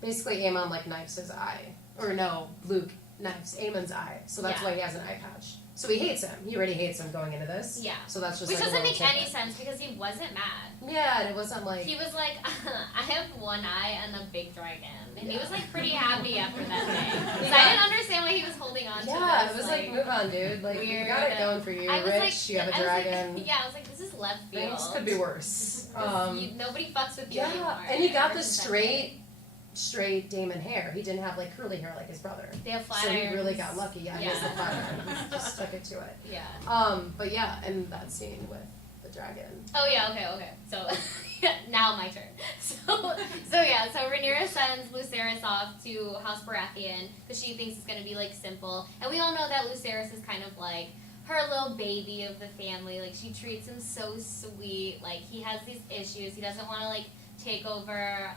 Basically, Aemon like knifes his eye, or no, Luke knifes Aemon's eye, so that's Yeah. why he has an eye patch. So he hates him. He already hates him going into this. Yeah. So that's just Which like doesn't a make little any tidbit. sense because he wasn't mad. Yeah, and it wasn't like He was like, I have one eye and a big dragon. And he was like pretty happy after that day. So I didn't understand why he was holding on to yeah, this. it was like move on, dude. Like you weird- got it going for you. I was Rich, like, you have a I was like- dragon. yeah, I was like, this is left field. Things could be worse. Nobody fucks with you anymore. Yeah, and he got ever the since that day. straight Damon hair. He didn't have like curly hair like his brother. They have flat So he irons. really got lucky. Yeah, he has the Yeah. flat iron. He just stuck it to it. Yeah. But yeah, and that scene with the dragon. Oh yeah, okay. So now my turn. So Rhaenyra sends Lucerys off to House Baratheon because she thinks it's gonna be like simple, and we all know that Lucerys is kind of like her little baby of the family. Like she treats him so sweet. Like he has these issues. He doesn't want to like take over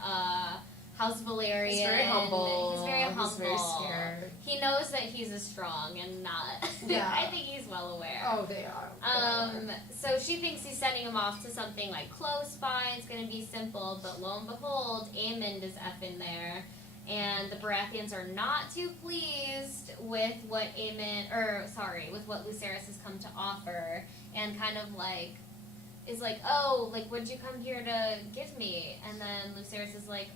House Valerian. He's very humble. He's very humble. He's very scared. He knows that he's a strong and not. Yeah. I think he's well aware. Oh, they are. So she thinks he's sending him off to something like close by. It's gonna be simple, but lo and behold, Aemond is effing there, and the Baratheons are not too pleased with what with what Lucerys has come to offer, and kind of like is like, oh, like what'd you come here to give me? And then Lucerys is like,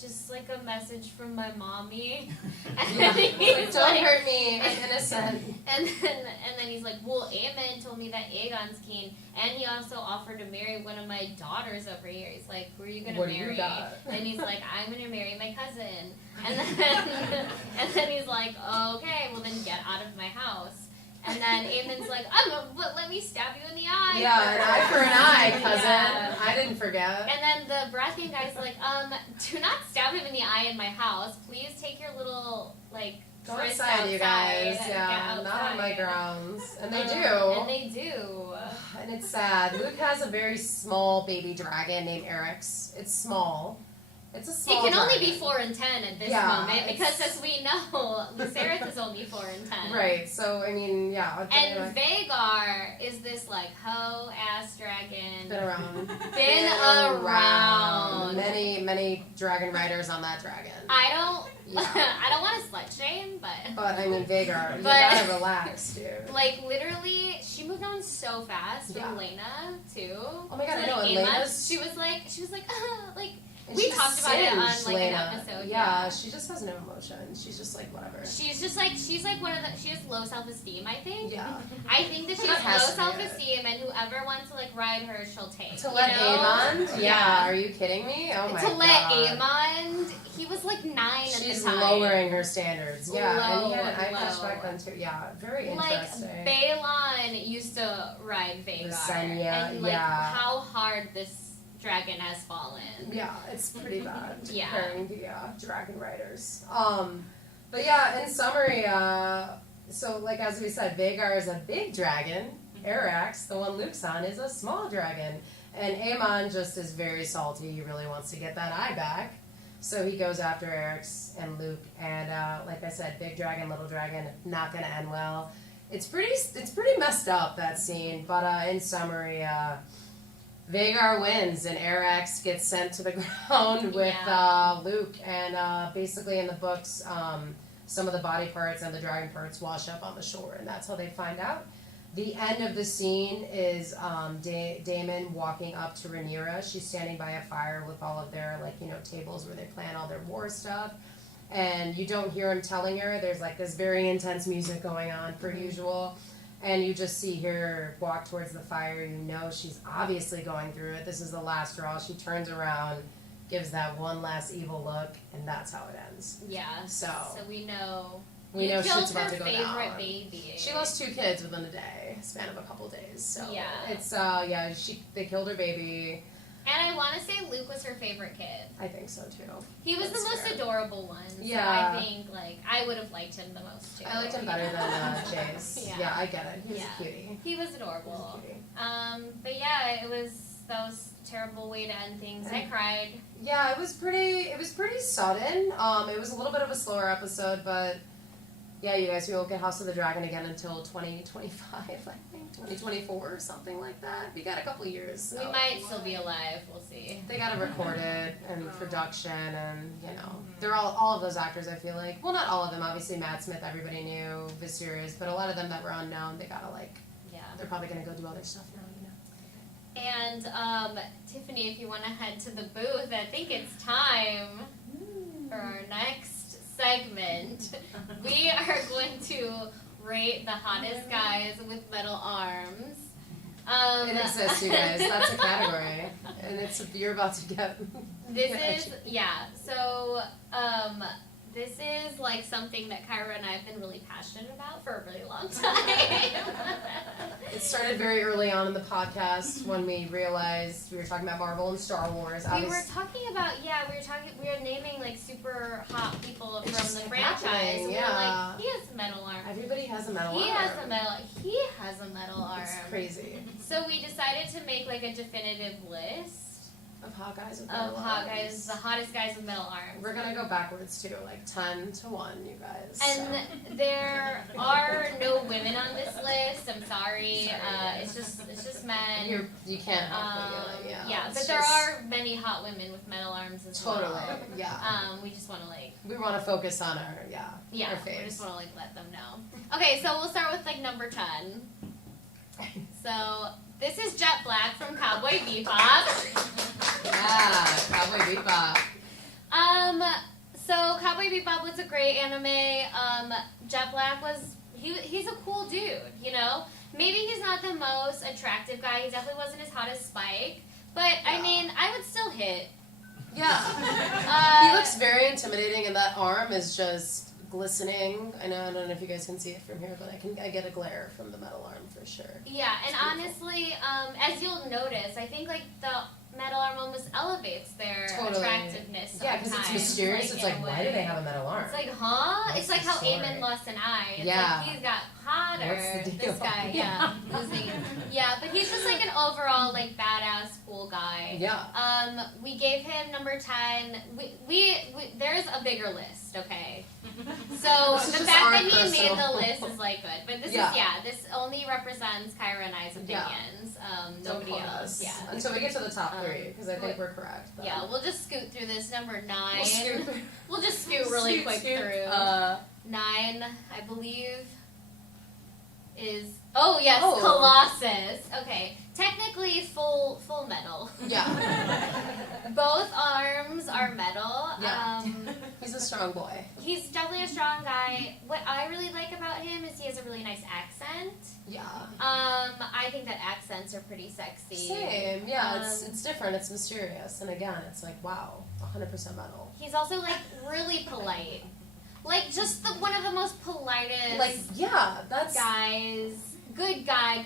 just like a message from my mommy. And Yeah. then he's Don't like, hurt me. I'm innocent. and then he's like, well, Aemon told me that Aegon's keen, and he also offered to marry one of my daughters over here. He's like, who are you gonna What do you marry? got? And he's like, I'm gonna marry my cousin. And then he's like, okay, well then get out of my house. And then Aemon's like, but let me stab you in the eye. Yeah, an eye for an eye, cousin. Yeah. I didn't forget. And then the Baratheon guy's like, do not stab him in the eye in my house. Please take your little, like, Go tryst outside, you guys. and Yeah, get not on my outside. grounds. And they do. And they do. And it's sad. Luke has a very small baby dragon named Eryx. It's small. It's a It small can only be dragon. 4 and 10 at this Yeah, moment because, it's- as we know, Lucerys is only 4 and 10. Right, so, I mean, yeah. And Vhagar is this, like, hoe-ass dragon. Been around. Been around. Many dragon riders on that dragon. I don't Yeah. I don't want to slut shame, but But, I mean, Vhagar, you But- gotta relax, dude. like literally she moved on so fast Yeah. from Lena too. Oh my God, to, I know, like, and Aemon. Lena's- She was like like And we she talked about it on singed like Lena. an episode. Yeah, she just has no emotion. She's just like, whatever. She's like one of the. She has low self-esteem. I think. Yeah. I think that she That has has low to be it. self-esteem, and whoever wants to like ride her, she'll take. To you let know? Aemond? Yeah. Are you kidding me? Oh my to god. let Aemond, he was like 9 She's at the time. lowering her standards. Yeah, and he had an eye Low. patch back then too. Yeah, very Like interesting. Balon used to ride Vhagar, Senya, and like yeah. how hard this dragon has fallen. Yeah, it's pretty bad Yeah. comparing the dragon riders. But yeah, in summary, so like as we said, Vhagar is a big dragon. Eryx, the one Luke's on, is a small dragon. And Aemon just is very salty. He really wants to get that eye back. So he goes after Eryx and Luke. And like I said, big dragon, little dragon, not going to end well. It's pretty messed up, that scene. But in summary, Vhagar wins, and Eryx gets sent to the ground with Luke. And basically in the books, some of the body parts and the dragon parts wash up on the shore, and that's how they find out. The end of the scene is Daemon walking up to Rhaenyra. She's standing by a fire with all of their tables where they plan all their war stuff. And you don't hear him telling her. There's like this very intense music going on per usual. And you just see her walk towards the fire. You know she's obviously going through it. This is the last straw. She turns around, gives that one last evil look, and that's how it ends. Yeah. So we know. We know killed shit's about her to go favorite down. baby. She lost 2 kids within a day, span of a couple days. So Yeah. it's they killed her baby. And I want to say Luke was her favorite kid. I think so too. He was That's the most fair. adorable one. Yeah. So I think, like, I would have liked him the most too. I liked him better than Chase. Yeah. I get it. He was Yeah. a cutie. He was He was adorable. a cutie. But yeah, that was a terrible way to end things. I cried. Yeah, it was pretty sudden. It was a little bit of a slower episode, but yeah, you guys, we won't get House of the Dragon again until 2025, I think, 2024 or something like that. We got a couple years. So. We might still be alive. We'll see. They got to record it and production, and they're all of those actors. I feel like, well, not all of them. Obviously, Matt Smith, everybody knew, Viserys, but a lot of them that were unknown, they gotta Yeah. They're probably gonna go do other stuff now. And Tiffany, if you want to head to the booth, I think it's time for our next segment. We are going to rate the hottest guys with metal arms. It exists, you guys. That's a category, and you're about to get. This is like something that Kyra and I have been really passionate about for a really long time. It started very early on in the podcast when we realized we were talking about Marvel and Star Wars. We were naming like super hot people from just the kept franchise. happening, We were like, he has a metal arm. Everybody has a metal He arm. has a metal arm. It's crazy. So we decided to make like a definitive list Of hot guys with metal of hot arms. guys, the hottest guys with metal arms. We're gonna go backwards too, like 10 to 1, you guys. And there are no women on this list. I'm sorry. It's just men. You can't help but yeah, it's but there just- are many hot women with metal arms as Totally, well. yeah. We just want to We want to focus on our we faves. just want to let them know. Okay, so we'll start with number 10. So this is Jet Black from Cowboy Bebop. Yeah, Cowboy Bebop. So Cowboy Bebop was a great anime. Jet Black he's a cool dude, Maybe he's not the most attractive guy. He definitely wasn't as hot as Spike. But, I mean, I would still hit. Yeah. He looks very intimidating, and that arm is just glistening. I don't know if you guys can see it from here, but I get a glare from the metal arm for sure. Yeah, and honestly, as you'll notice, I think, the metal arm almost elevates their attractiveness. Yeah, because it's mysterious. It's like, why do they have a metal arm? It's like, huh? What's it's like the how story? Eamon lost an eye. It's Yeah. like he's got hotter. What's the deal? This guy, losing. Yeah, but he's just like an overall badass, cool guy. Yeah. We gave him number 10. We there's a bigger list, okay? So This is the just fact our that he personal- made the list is good, but this only represents Kyra and I's opinions. Don't Nobody quote else. us. Yeah. Until we get to the top 3, because I think we're correct. But. Yeah, we'll just scoot through this. Number 9. We'll scoot through. We'll just scoot really quick Scoot. through. 9, I believe, is Colossus. Okay, technically full metal. Yeah. Both arms are metal. Yeah. He's a strong boy. He's definitely a strong guy. What I really like about him is he has a really nice accent. Yeah. I think that accents are pretty sexy. Same. Yeah, it's different. It's mysterious. And again, it's like, wow, 100% metal. He's also really polite. Just one of the most politest that's guys. Good guy.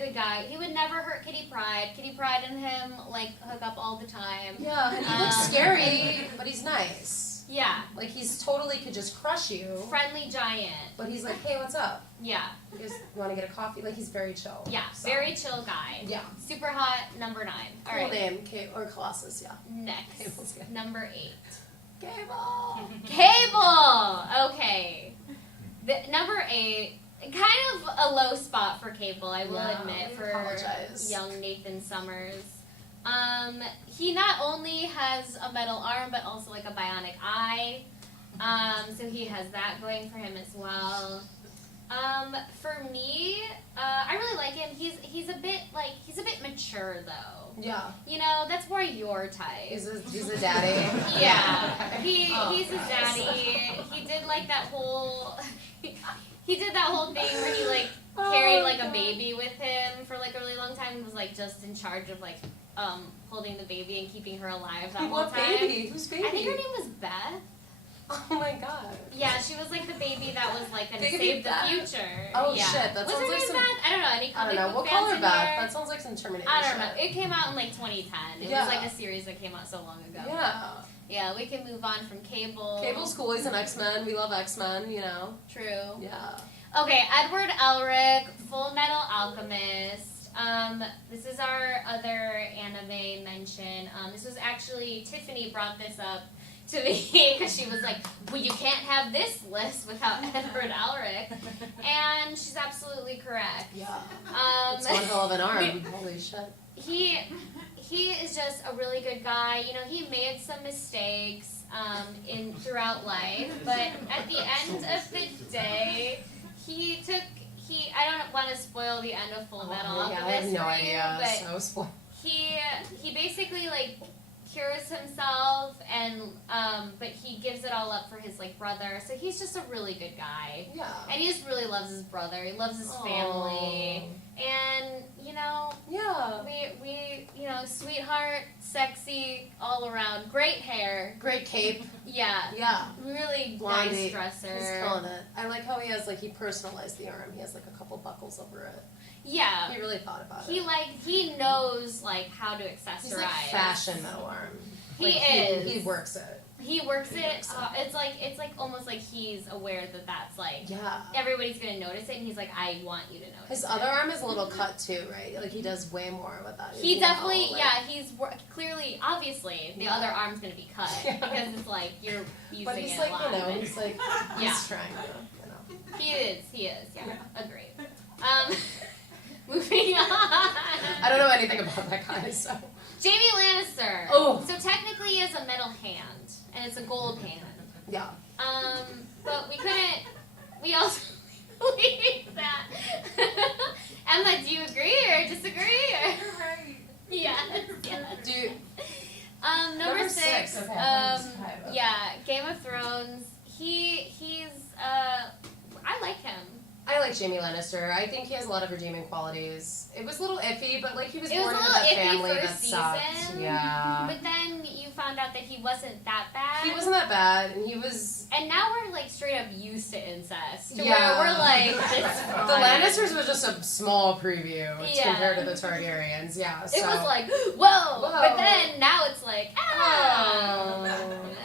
He would never hurt Kitty Pryde. Kitty Pryde and him hook up all the time. Yeah, and he looks scary, but he's nice. Yeah. He's totally could just crush you. Friendly giant. But he's like, hey, what's up? Yeah. You guys want to get a coffee? He's very chill. Yeah, so. very chill guy. Yeah. Super hot, number 9. All Cool right. name, or Colossus, yeah. Next, Cable's good. number 8. Cable! Cable! Okay. Number 8, kind of a low spot for Cable, I will admit, for apologize. young Nathan Summers. He not only has a metal arm, but also a bionic eye. So he has that going for him as well. For me, I really like him. He's a bit mature though. Yeah. That's more your type. He's a daddy. Yeah. Okay. He's a daddy. He did that whole he did that whole thing where he carried a baby with him for a really long time and was just in charge of holding the baby and keeping her alive that whole What time. baby? Whose baby? I think her name was Beth. Oh my god. Yeah, she was like the baby that was like gonna Baby save the Beth. future. Oh yeah. shit, that was sounds her like name some. Beth? I don't know. Any I comic don't know. book We'll call fans her in Beth. here? That sounds like some Terminator I don't know. shit. It came out in like 2010. It Yeah. was like a series that came out so long ago. Yeah. Yeah, we can move on from Cable. Cable's cool. He's an X-Men. We love X-Men, you know. True. Yeah. Okay, Edward Elric, Full Metal Alchemist. This is our other anime mention. This was actually, Tiffany brought this up to me because she was like, well, you can't have this list without Edward Elric. And she's absolutely correct. Yeah. It's one hell of an arm. Holy shit. He is just a really good guy. You know, he made some mistakes throughout life, but at the end of the day, I don't want to spoil the end of Full Metal Alchemist. Yeah, I have no for idea. you, So spoiled. he basically like cures himself, and but he gives it all up for his like brother. So he's just a really good guy, Yeah. and he just really loves his brother. He loves his Aw. family, and you know. Yeah. We you know, sweetheart, sexy, all around, great hair. Great cape. Yeah. Yeah. Really Blondie. nice dresser. He's killing it. I like how he has he personalized the arm. He has like a couple buckles over it. Yeah. He really thought about He it. he knows like how to accessorize. He's like fashion metal arm. He Like, is. He works it. He works He it. works it. It's like almost like he's aware that that's like Yeah. everybody's gonna notice it, and he's like, I want you to notice. His it. other arm is a little cut too, right? Like he does way more with that. He You know, definitely, like- yeah. He's clearly, obviously, the Yeah. other arm's gonna be cut Yeah. because it's like you're using But he's it like, a lot. you know, but- he's like, Yeah. he's trying to, you know. He is, yeah. Yeah. Agreed. Moving on. I don't know anything about that guy, so. Jamie Lannister. Oh. So technically he has a metal hand, and it's a gold hand. Yeah. But we also leave that. Emma, do you agree or disagree? You're right. Yes. Do you, Number six. Okay, number five, okay. Yeah, Game of Thrones. He's I like him. I like Jamie Lannister. I think he has a lot of redeeming qualities. It was a little iffy, but he was It was born a into little that iffy family that first sucked. season, Yeah. But then you found out that he wasn't that bad. He wasn't that bad, and he was. And now we're like straight up used to incest. To Yeah. where we're like, it's The fine. Lannisters was just a small preview Yeah. compared to the Targaryens. Yeah. So. It was like, whoa. Whoa. But then now it's like, Oh.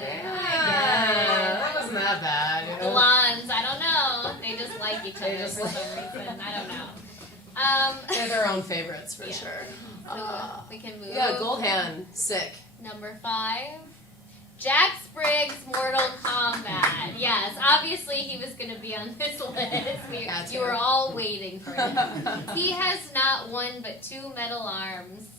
Yeah. That wasn't that bad. You know? Blondes, I don't know. They just like each They other just for like- some reason. I don't know. They're their own favorites for Yeah. sure. So we can move. Yeah, Gold Hand, sick. Number 5. Jack Spriggs, Mortal Kombat. Yes, obviously he was going to be on this list. Had to. You were all waiting for him. He has not one but 2 metal arms.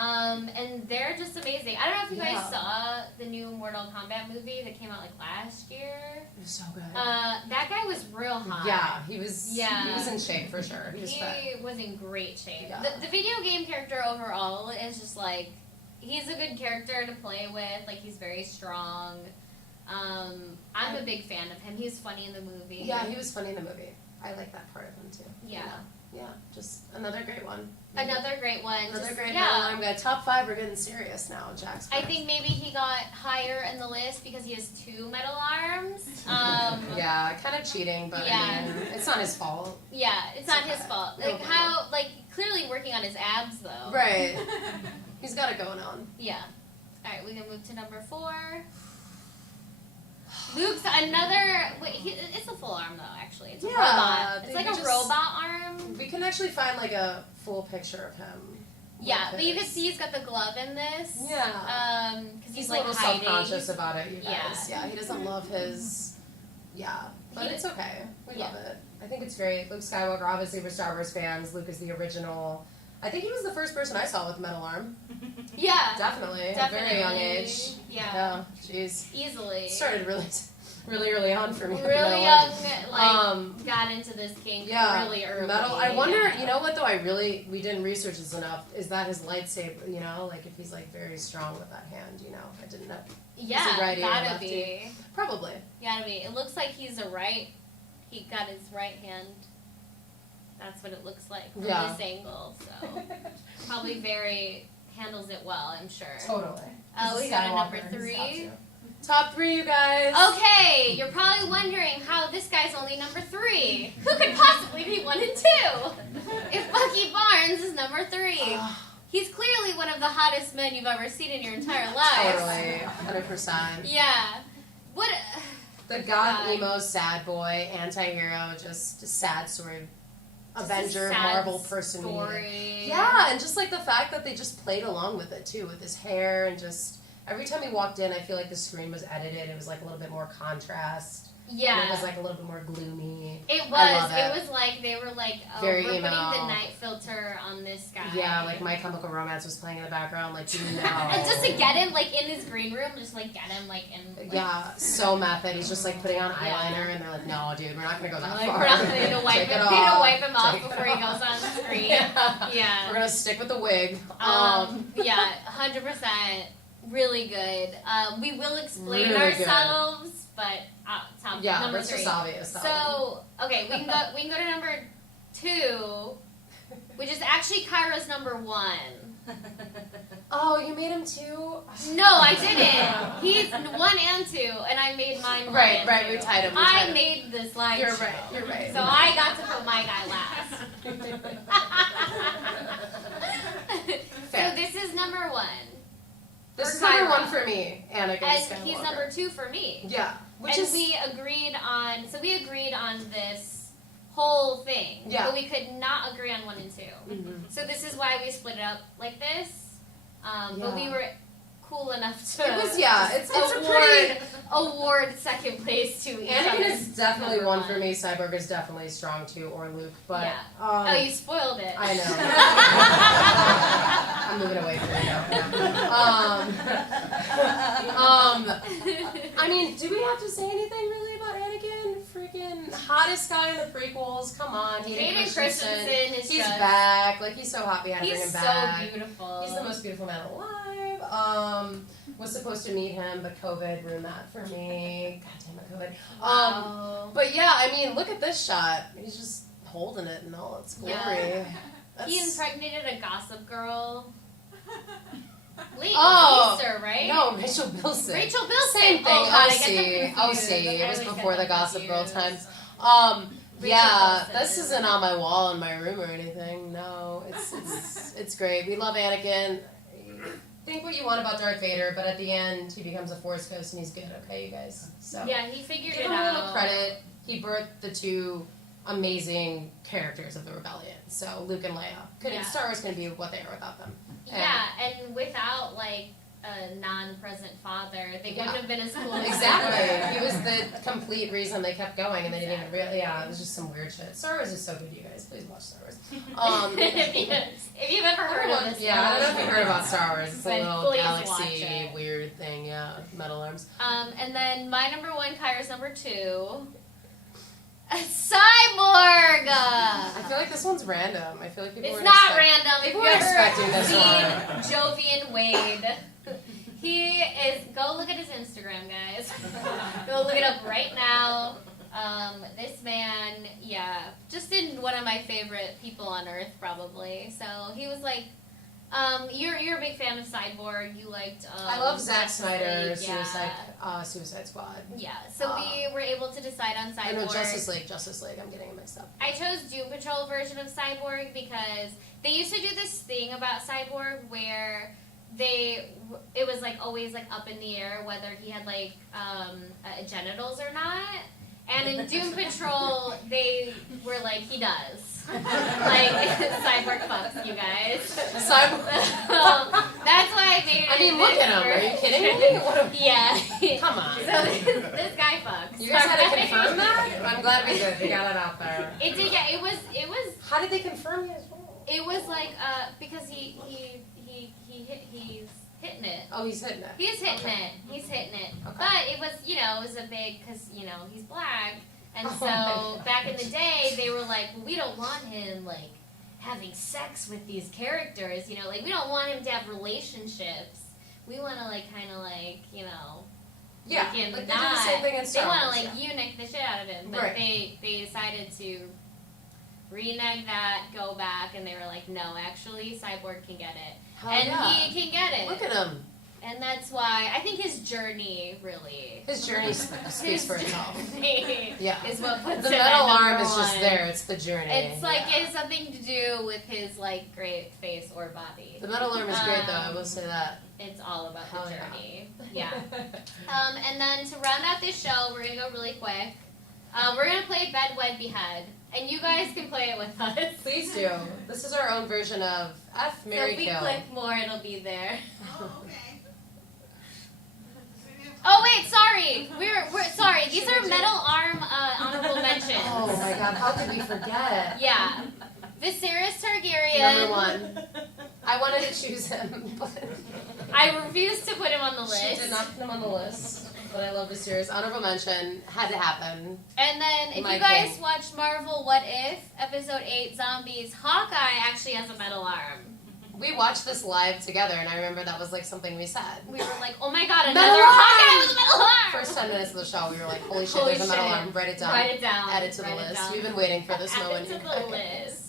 And they're just amazing. I don't know if you guys Yeah. saw the new Mortal Kombat movie that came out like last year. It was so good. That guy was real hot. Yeah, he was. Yeah. He was in shape for sure. He was fit. He was in great shape. Yeah. The video game character overall is just like, he's a good character to play with. Like, he's very strong. I'm a big fan of him. He's funny in the movie. Yeah, he was funny in the movie. I like that part of him too. Yeah. Yeah, just another great one. Another great one. Another Just- great yeah. metal arm guy. Top 5, we're getting serious now, Jack's. I think maybe he got higher in the list because he has 2 metal arms. Yeah, kind of cheating, but Yeah. I mean, it's not his fault. Yeah, it's not his okay. fault. No Like, problem. how, like, clearly working on his abs, though. Right. He's got it going on. Yeah. Alright, we can move to number 4. Luke's another. Wait, it's a full arm though. Actually, it's a Yeah, robot. It's they like a just- robot arm. We can actually find a full picture of him. Yeah, with but you can his- see he's got the glove in this. Yeah. Because He's he's a like little hiding. self-conscious about it, you Yeah. guys. Yeah, he doesn't love his. Yeah, but He- it's okay. We Yeah. love it. I think it's great. Luke Skywalker, obviously, we're Star Wars fans. Luke is the original. I think he was the first person I saw with a metal arm. Yeah. Definitely. At a very young age. Yeah. Jeez. Easily. Started really early on for me. with the Really metal young, arm. like got into this kink Yeah, really early. metal. I wonder. Yeah. You know what though? We didn't research this enough. Is that his lightsaber? You know, like if he's like very strong with that hand. You know, I didn't know. Yeah, Is it righty or gotta lefty? be. Probably. Gotta be. It looks like he's a right. He got his right hand. That's what it looks like from Yeah. this angle. So probably handles it well. I'm sure. Totally. We got a number 3. Top 3, you guys. Okay, you're probably wondering how this guy's only number 3. Who could possibly be 1 and 2? If Bucky Barnes is number 3. He's clearly one of the hottest men you've ever seen in your entire life. Totally, 100%. Yeah. What? The goth emo sad boy, anti-hero, just a sad story. Avenger, Marvel person. Story. Yeah, and just like the fact that they just played along with it too, with his hair and just every time he walked in, I feel like the screen was edited. It was like a little bit more contrast. Yeah. And it was like a little bit more gloomy. It was. I love it. It was like they were like, oh, Very we're emo. putting the night filter on this guy. Yeah, like My Chemical Romance was playing in the background, like, you know. And just to get him like in his green room, just like get him like in. Like, yeah, so method. He's just like putting on eyeliner, and they're like, "No, dude, we're not gonna go that like, far. we're not gonna wipe Take him. it We're gonna off. wipe him off Take before it he goes on the screen. Yeah. Yeah. We're gonna stick with the wig. Yeah, 100%. Really good. We will explain Really good. ourselves, but top Yeah, number that's 3. just obvious. So okay, we can go to number 2, which is actually Kyra's number 1. Oh, you made him 2? No, I didn't. He's 1 and 2, and I made mine 1 Right, and right, 2. we tied him. I made the slideshow. You're right. So I got to put my guy last. Fair. So this is number 1. This for is number Kyra. 1 for me, Anakin And Skywalker. he's number 2 for me. Yeah, which And is we agreed on this whole thing. Yeah. But we could not agree on 1 and 2. Mhm. So this is why we split it up like this. But we Yeah. were cool enough to It was it's a pretty. award second place to each Anakin other. is definitely Number 1 for me. Cyborg is definitely strong 2, or Luke. But Yeah. Oh, you spoiled it. I know. I'm moving away from you now. I mean, do we have to say anything really about Anakin? Freaking hottest guy in the prequels. Come on, Hayden Christensen is He's just, back. Like, he's so happy I had to bring he's him so back. beautiful. He's the most beautiful man alive. Was supposed to meet him, but COVID ruined that for me. God damn it, COVID. Wow. But yeah, I mean, look at this shot. He's just holding it in all its glory. Yeah. That's- He impregnated a gossip girl. Late Oh, Easter, right? No, Rachel Bilson. Rachel Bilson. Same thing. Oh, God, I get OC. them confused. It was I always before get the them Gossip Girl confused. times. Rachel Yeah, Bilson. this isn't on my wall in my room or anything. No, it's great. We love Anakin. Think what you want about Darth Vader, but at the end, he becomes a Force ghost and he's good. Okay, you guys. So Yeah, he figured give it him a little out. credit. He birthed the 2 amazing characters of the rebellion. So Luke and Leia. Yeah. Star Wars couldn't be what they are without them. Yeah, and without like a non-present father, they Yeah. wouldn't have been as cool. as Exactly. they were. He was the complete reason they kept going, and they didn't even really. Yeah, it was just some weird shit. Star Wars is so good, you guys. Please watch Star Wars. If you've ever heard of this, yeah, I don't know if you heard about Star Wars. It's a But little please watch galaxy it. weird thing. Yeah, metal arms. And then my number 1, Kyra's number 2. Cyborg! I feel like this one's random. I feel like people. It's weren't not expect- random. If People you were ever expecting this seen Jovian Wade, he is. Go look at his Instagram, guys. Go look it up right now. This man, yeah, just in one of my favorite people on earth, probably. So he was like, you're a big fan of Cyborg. You liked. I love Zack Justice Snyder's League, yeah. Suicide Squad. Yeah, so we were able to decide on I know Cyborg. Justice League. I'm getting it mixed up. I chose Doom Patrol version of Cyborg because they used to do this thing about Cyborg where it was like always like up in the air whether he had like genitals or not. And in Doom Patrol, they were like, he does. Like, Cyborg fucks, you guys. Cyborg. That's why I made it. I mean, look at him. Are you kidding me? What Yeah. Come on. So this guy fucks. You guys had to confirm that? I'm glad we did. We got it out there. It did, yeah. It was. How did they confirm you as well? It was like because he's hitting it. Oh, he's hitting it. He's hitting Okay. it. He's hitting it. Okay. But it was, it was a big, because, he's black. And Oh so my back in the day, they were like, well, we don't want him, like, having sex with these characters. Like, we don't want him to have relationships. We want to, like, kind of, like, Yeah, make him like they not. did the same thing in They Star want to, Wars, like, eunuch the shit out of him. But Right. they decided to renege that, go back, and they were like, no, actually, Cyborg can get it. Hell And yeah. he can get it. Look at him. And that's why I think his journey really His journey speaks for itself. Yeah. is what puts The him metal at arm number is just one. there. It's the journey. It's like yeah. it has something to do with his like great face or body. The metal arm is great, though. I will say that. It's all about Hell the yeah. journey. Yeah. And then to round out this show, we're gonna go really quick. We're gonna play Bed, Wed, Behead, and you guys can play it with us. Please do. This is our own version of F, So Mary, if we Kill. click more, it'll be there. Oh, okay. Oh wait, sorry. We're sorry. These are metal arm honorable mentions. Oh my god, how could we forget? Yeah. Viserys Targaryen. Number one. I wanted to choose him, but I refuse to put him on the list. she did not put him on the list. But I love the series. Honorable mention. Had to happen. And then, if My you guys king. watched Marvel What If, Episode 8, Zombies, Hawkeye actually has a metal arm. We watched this live together, and I remember that was like something we said. We were like, oh my god, Metal another arm! Hawkeye with a metal arm! First 10 minutes of the show, we were like, holy shit, Holy there's a metal shit. arm. Write it down. Write it down. Add it to the Write it list. down. We've been waiting for this Add moment. it to you the guys. list.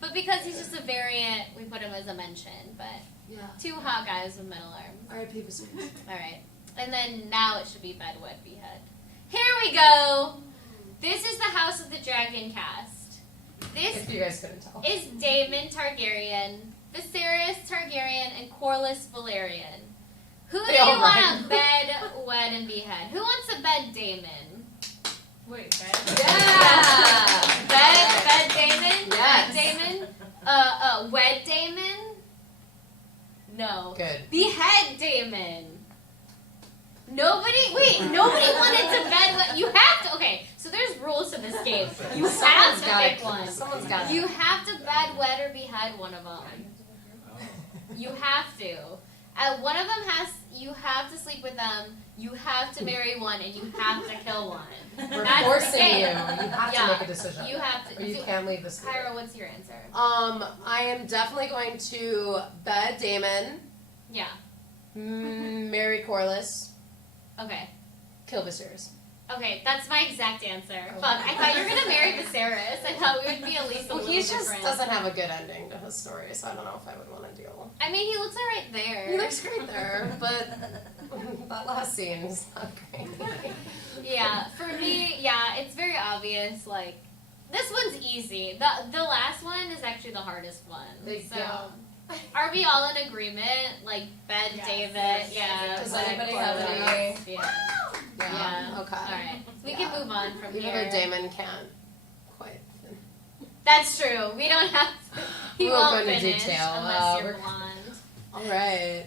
But because he's just a variant, we put him as a mention. But Yeah. 2 Hawkeyes with metal arms. R.I.P. Viserys. Alright. And then now it should be Bed, Wed, Behead. Here we go! This is the House of the Dragon cast. This If you guys couldn't tell. is Daemon Targaryen, Viserys Targaryen, and Corlys Valerian. Who do They you all want rhyme. to bed, wed, and behead? Who wants to bed Daemon? Wait, bed? Yeah! Bed Daemon? Yes. Bed Daemon? Wed Daemon? No. Good. Behead Daemon. Nobody wanted to bed. You have to. Okay, so there's rules to this game. You have Someone's to gotta- pick one. Someone's got You have to bed, wed, or behead one of them. You have to. One of them you have to sleep with them. You have to marry one, and you have to kill one. We're That's the forcing you. game. You have Yeah. to make a decision. You have to. Or you So, can't leave this. Kyra, what's your answer? I am definitely going to bed Damon, Yeah. marry Corlys, Okay. kill Viserys. Okay, that's my exact answer. Oh. Fuck, I thought you were gonna marry Viserys. I thought we would be at least a Well, little he just different. doesn't have a good ending to his story, so I don't know if I would want to deal. I mean, he looks alright there. He looks great there, but that last scene is not great. Yeah, for me, yeah, it's very obvious. Like, this one's easy. The last one is actually the hardest one. So, are we all in agreement? Like, bed Yes, David, yes, yeah. Does bed anybody have Corlys, any- Yeah. Yeah. Okay. All right. We Yeah. can move on from Even here. though Damon can't quite. That's true. We don't have to. He We won't won't go into finish detail. unless you're We're- blonde. All right.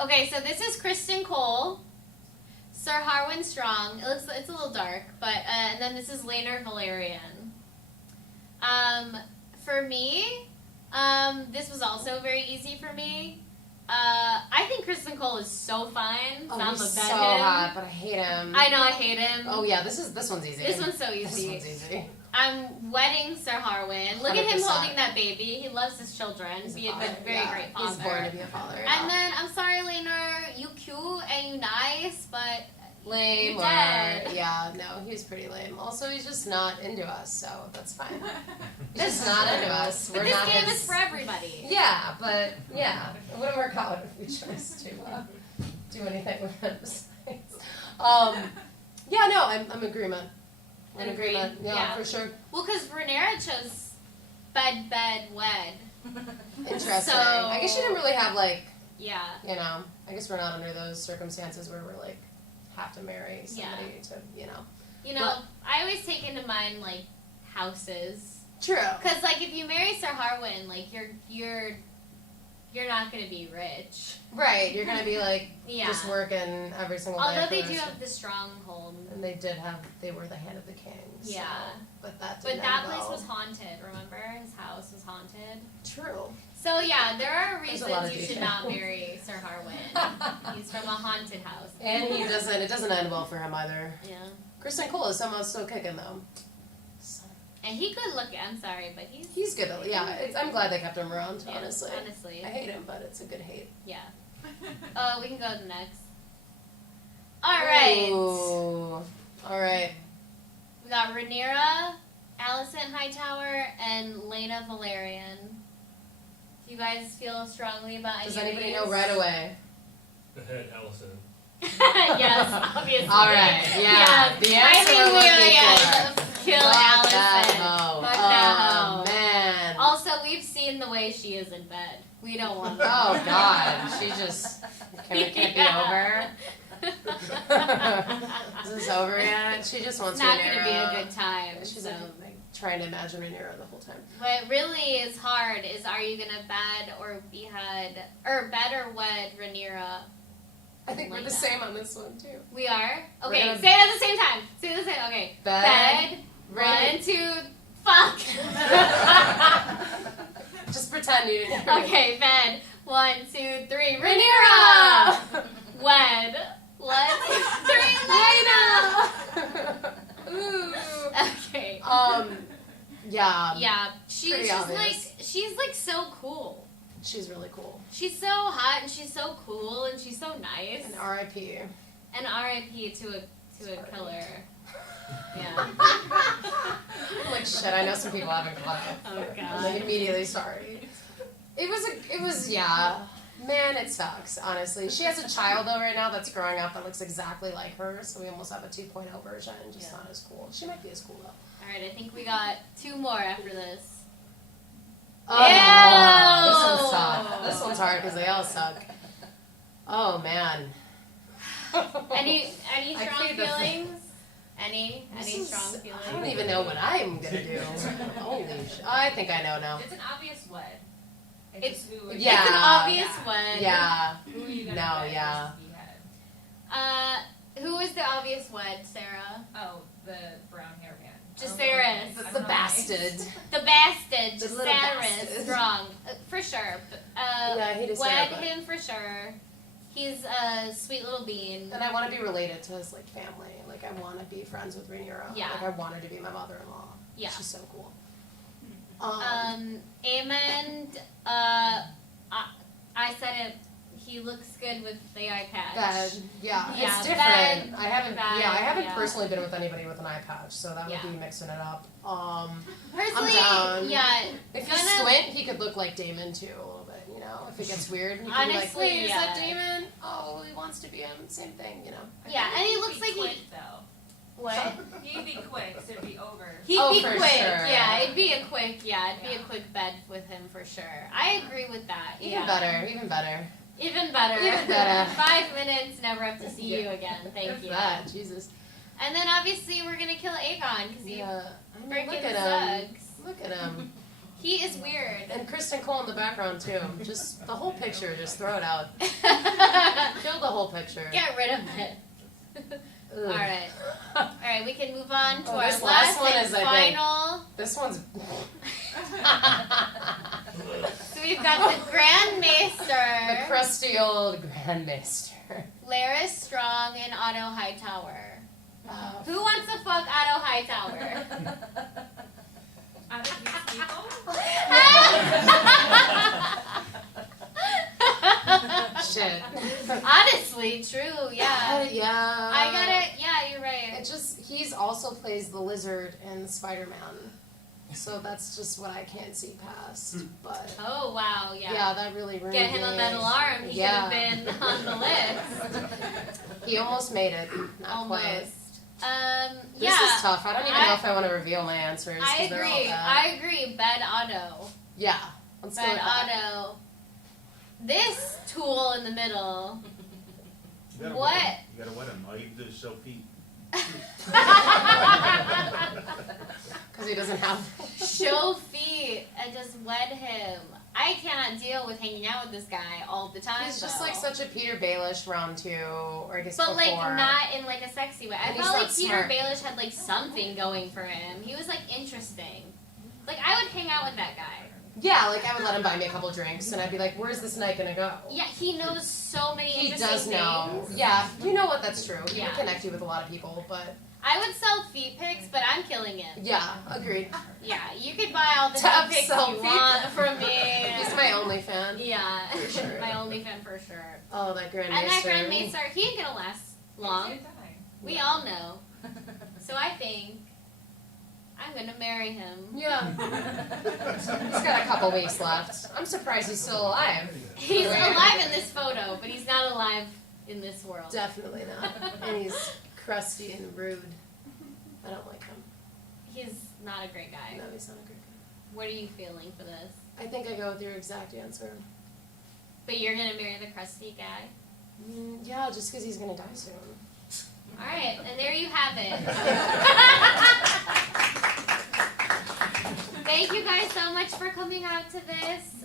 Okay, so this is Kristen Cole, Sir Harwin Strong. It's a little dark, but and then this is Laenor Valerian. For me, this was also very easy for me. I think Kristen Cole is so fine. Oh, I'm he's a so bet him. hot, but I hate him. I know I hate him. Oh yeah, this one's easy. This one's so This easy. one's easy. I'm wedding Sir Harwin. Look at him 100%. holding that baby. He loves his children. He's Be a father, good, very yeah. great father. He's born to be a father. And then I'm sorry, Laenor, you cute and you nice, but lame you're or dead. yeah, no, he's pretty lame. Also, he's just not into us, so that's fine. He's just not into us. But We're this not game his... is for everybody. Yeah, but yeah, it wouldn't work out if we chose to do anything with him besides. Yeah, no, I'm in agreement. In Agreed. agreement, yeah, for sure. Well, because Rhaenyra chose bed, wed. Interesting. So- I guess she didn't really have like, Yeah. you know, I guess we're not under those circumstances where we're like have to marry somebody to, you know. You know, I always take into mind like houses, True. because like if you marry Sir Harwin, like you're not gonna be rich. Right, you're gonna be like Yeah. just working every single day. Although for they the do rest have the stronghold. and they were the hand of the king. So, Yeah. but that But didn't that end place well. was haunted, remember? His house was haunted. True. So yeah, there are There's a lot reasons of you should detail. not marry Sir Harwin. He's from a haunted house. And it doesn't end well for him either. Yeah. Kristen Cole is somehow still kicking though. And he could look, I'm sorry, but He's good though. Yeah, I'm glad they kept him around. yeah, Honestly, honestly. I hate him, but it's a good hate. Yeah. We can go to the next. Alright. Ooh. All right. We got Rhaenyra, Alicent Hightower, and Laena Valerian. Do you guys feel strongly about Does any of anybody these? know right away? The head Allison. Yes, obviously. All right, yeah. Yes. The I answer think we're we are, looking for. kill Fuck Allison. that hoe. Fuck that hoe. Oh, man. Also, we've seen the way she is in bed. We don't want that. Oh, God. She just can't Yeah. be over. Is this over yet? She just wants It's not Rhaenyra. going to be a good time. She's so. like trying to imagine Rhaenyra the whole time. What really is hard is, are you going to bed or behead, or bed or wed Rhaenyra? I think we're Like the that. same on this one, too. We are? We're Okay, gonna- say it at the same time. Say it at the same Okay. Bed. Bed. 1, 2, fuck. Just pretend you didn't hear me. Okay, bed. 1, 2, 3. Rhaenyra! Wed. 1, 2, 3. Lena! Ooh. Okay. Yeah. Yeah, she's Pretty just obvious. she's like so cool. She's really cool. She's so hot and she's so cool and she's so nice. And R.I.P. And R.I.P. to a killer. Yeah. I'm like, shit, I know some people haven't caught up. Oh I'm like, god. immediately sorry. It was, yeah. Man, it sucks, honestly. She has a child, though, right now that's growing up that looks exactly like her, so we almost have a 2.0 version, just Yeah. not as cool. She might be as cool, though. Alright, I think we got 2 more after this. Oh, this Ew. one's tough. This one's hard because they all suck. Oh, man. Any I strong played the- feelings? Any This strong is- feelings? I don't even know what I'm gonna do. Holy shit. I think I know now. It's an obvious wed. It's- just who yeah. It's an obvious Yeah. one. Yeah. Who are you gonna No, wed yeah. versus behead? Who is the obvious wed, Sarah? Oh, the brown hair man. Jacaerys. The, I the don't know. bastard. The bastard, The little Jacaerys, bastard. strong, for sure. Yeah, he deserves Wed it. him for sure. He's a sweet little bean. And I want to be related to his like family. Like I want to be friends with Rhaenyra. Yeah. Like I want her to be my mother-in-law. Yeah. She's so cool. Aemond, I said it. He looks good with the eye patch. Bed. Yeah. Yeah, It's different. bed, I haven't. bed, yeah. I haven't yeah. personally been with anybody with an eye patch, so that would Yeah. be mixing it up. Personally, down. yeah. If you Gonna- squint, he could look like Damon too a little bit. You know, if it gets weird, he could be like, Honestly, "Wait, is that yeah. Damon? Oh, he wants to be him." Same thing. You know. Yeah, and he looks like quick, he. though. What? He'd be quick, so it'd be over. He'd Oh, be for quick. sure. Yeah, it'd be a quick. Yeah, it'd be Yeah. a quick bed with him for sure. I agree with that. Even yeah. better. Even better. Even better. Even better. 5 minutes, never have to see you Yeah. again. Thank If you. that, Jesus. And then obviously we're gonna kill Aegon because he Yeah. I mean, freaking look at him. sucks. Look at him. He is weird. And Kristen Cole in the background too. Just the whole picture. Just throw it out. Kill the whole picture. Get rid of it. Ugh. All right. All right. We can move on to Oh, our this last last one and is, I think- final. This one's. So we've got the Grand The Maester, crusty old Grandmaster. Larys Strong, and Otto Hightower. Oh, Who wants to fuck Otto Hightower? Out of these people? shit. Honestly, true. Yeah. Yeah. I got it. Yeah, you're right. It just he's also plays the lizard in Spider-Man, so that's just what I can't see past. But Oh wow. yeah, Yeah. that really ruined Get him a me. metal arm. He Yeah. could have been on the list. He almost made it. Not quite. Almost. This Yeah. is tough. I don't even know if I want to reveal my answers. 'cause I they're all agree. bad. I agree. Bed Otto. Yeah. Let's go Bed with that. Otto. This tool in the middle. You gotta What? wet 'em. You gotta wet him. All you do is show feet. Because he doesn't have. Show feet and just wed him. I cannot deal with hanging out with this guy all the time. He's just though. like such a Peter Baelish round 2, or I guess But before. like not in like a sexy way. I And he's felt not like Peter smart. Baelish had like something going for him. He was like interesting. Like I would hang out with that guy. Yeah, like I would let him buy me a couple drinks, and I'd be like, "Where's this night gonna go?" Yeah, he knows so many He interesting does know. things. Yeah, you know what? That's true. He Yeah. can connect you with a lot of people, but I would sell feet pics, but I'm killing it. yeah, agreed. Yeah, you could buy all the Tap feet pics you selfie. want from me. He's my only fan. Yeah, For sure. my only fan for sure. Oh, that Grand And that Maester. Grand Maester, he ain't gonna last long. We all know. So I think I'm gonna marry him. Yeah. He's got a couple weeks left. I'm surprised he's still alive. He's alive in this photo, but he's not alive in this world. Definitely not. And he's crusty and rude. I don't like him. He's not a great guy. No, he's not a great guy. What are you feeling for this? I think I go with your exact answer. But you're gonna marry the crusty guy? Yeah, just because he's gonna die soon. Alright, and there you have it. Thank you guys so much for coming out to this.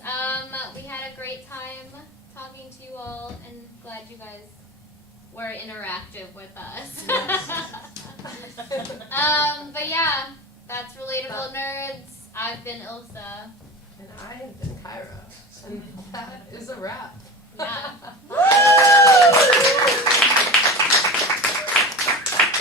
We had a great time talking to you all, and glad you guys were interactive with us. But yeah, that's Relatable Nerds. I've been Ilsa. And I have been Kyra. And that is a wrap. Yeah.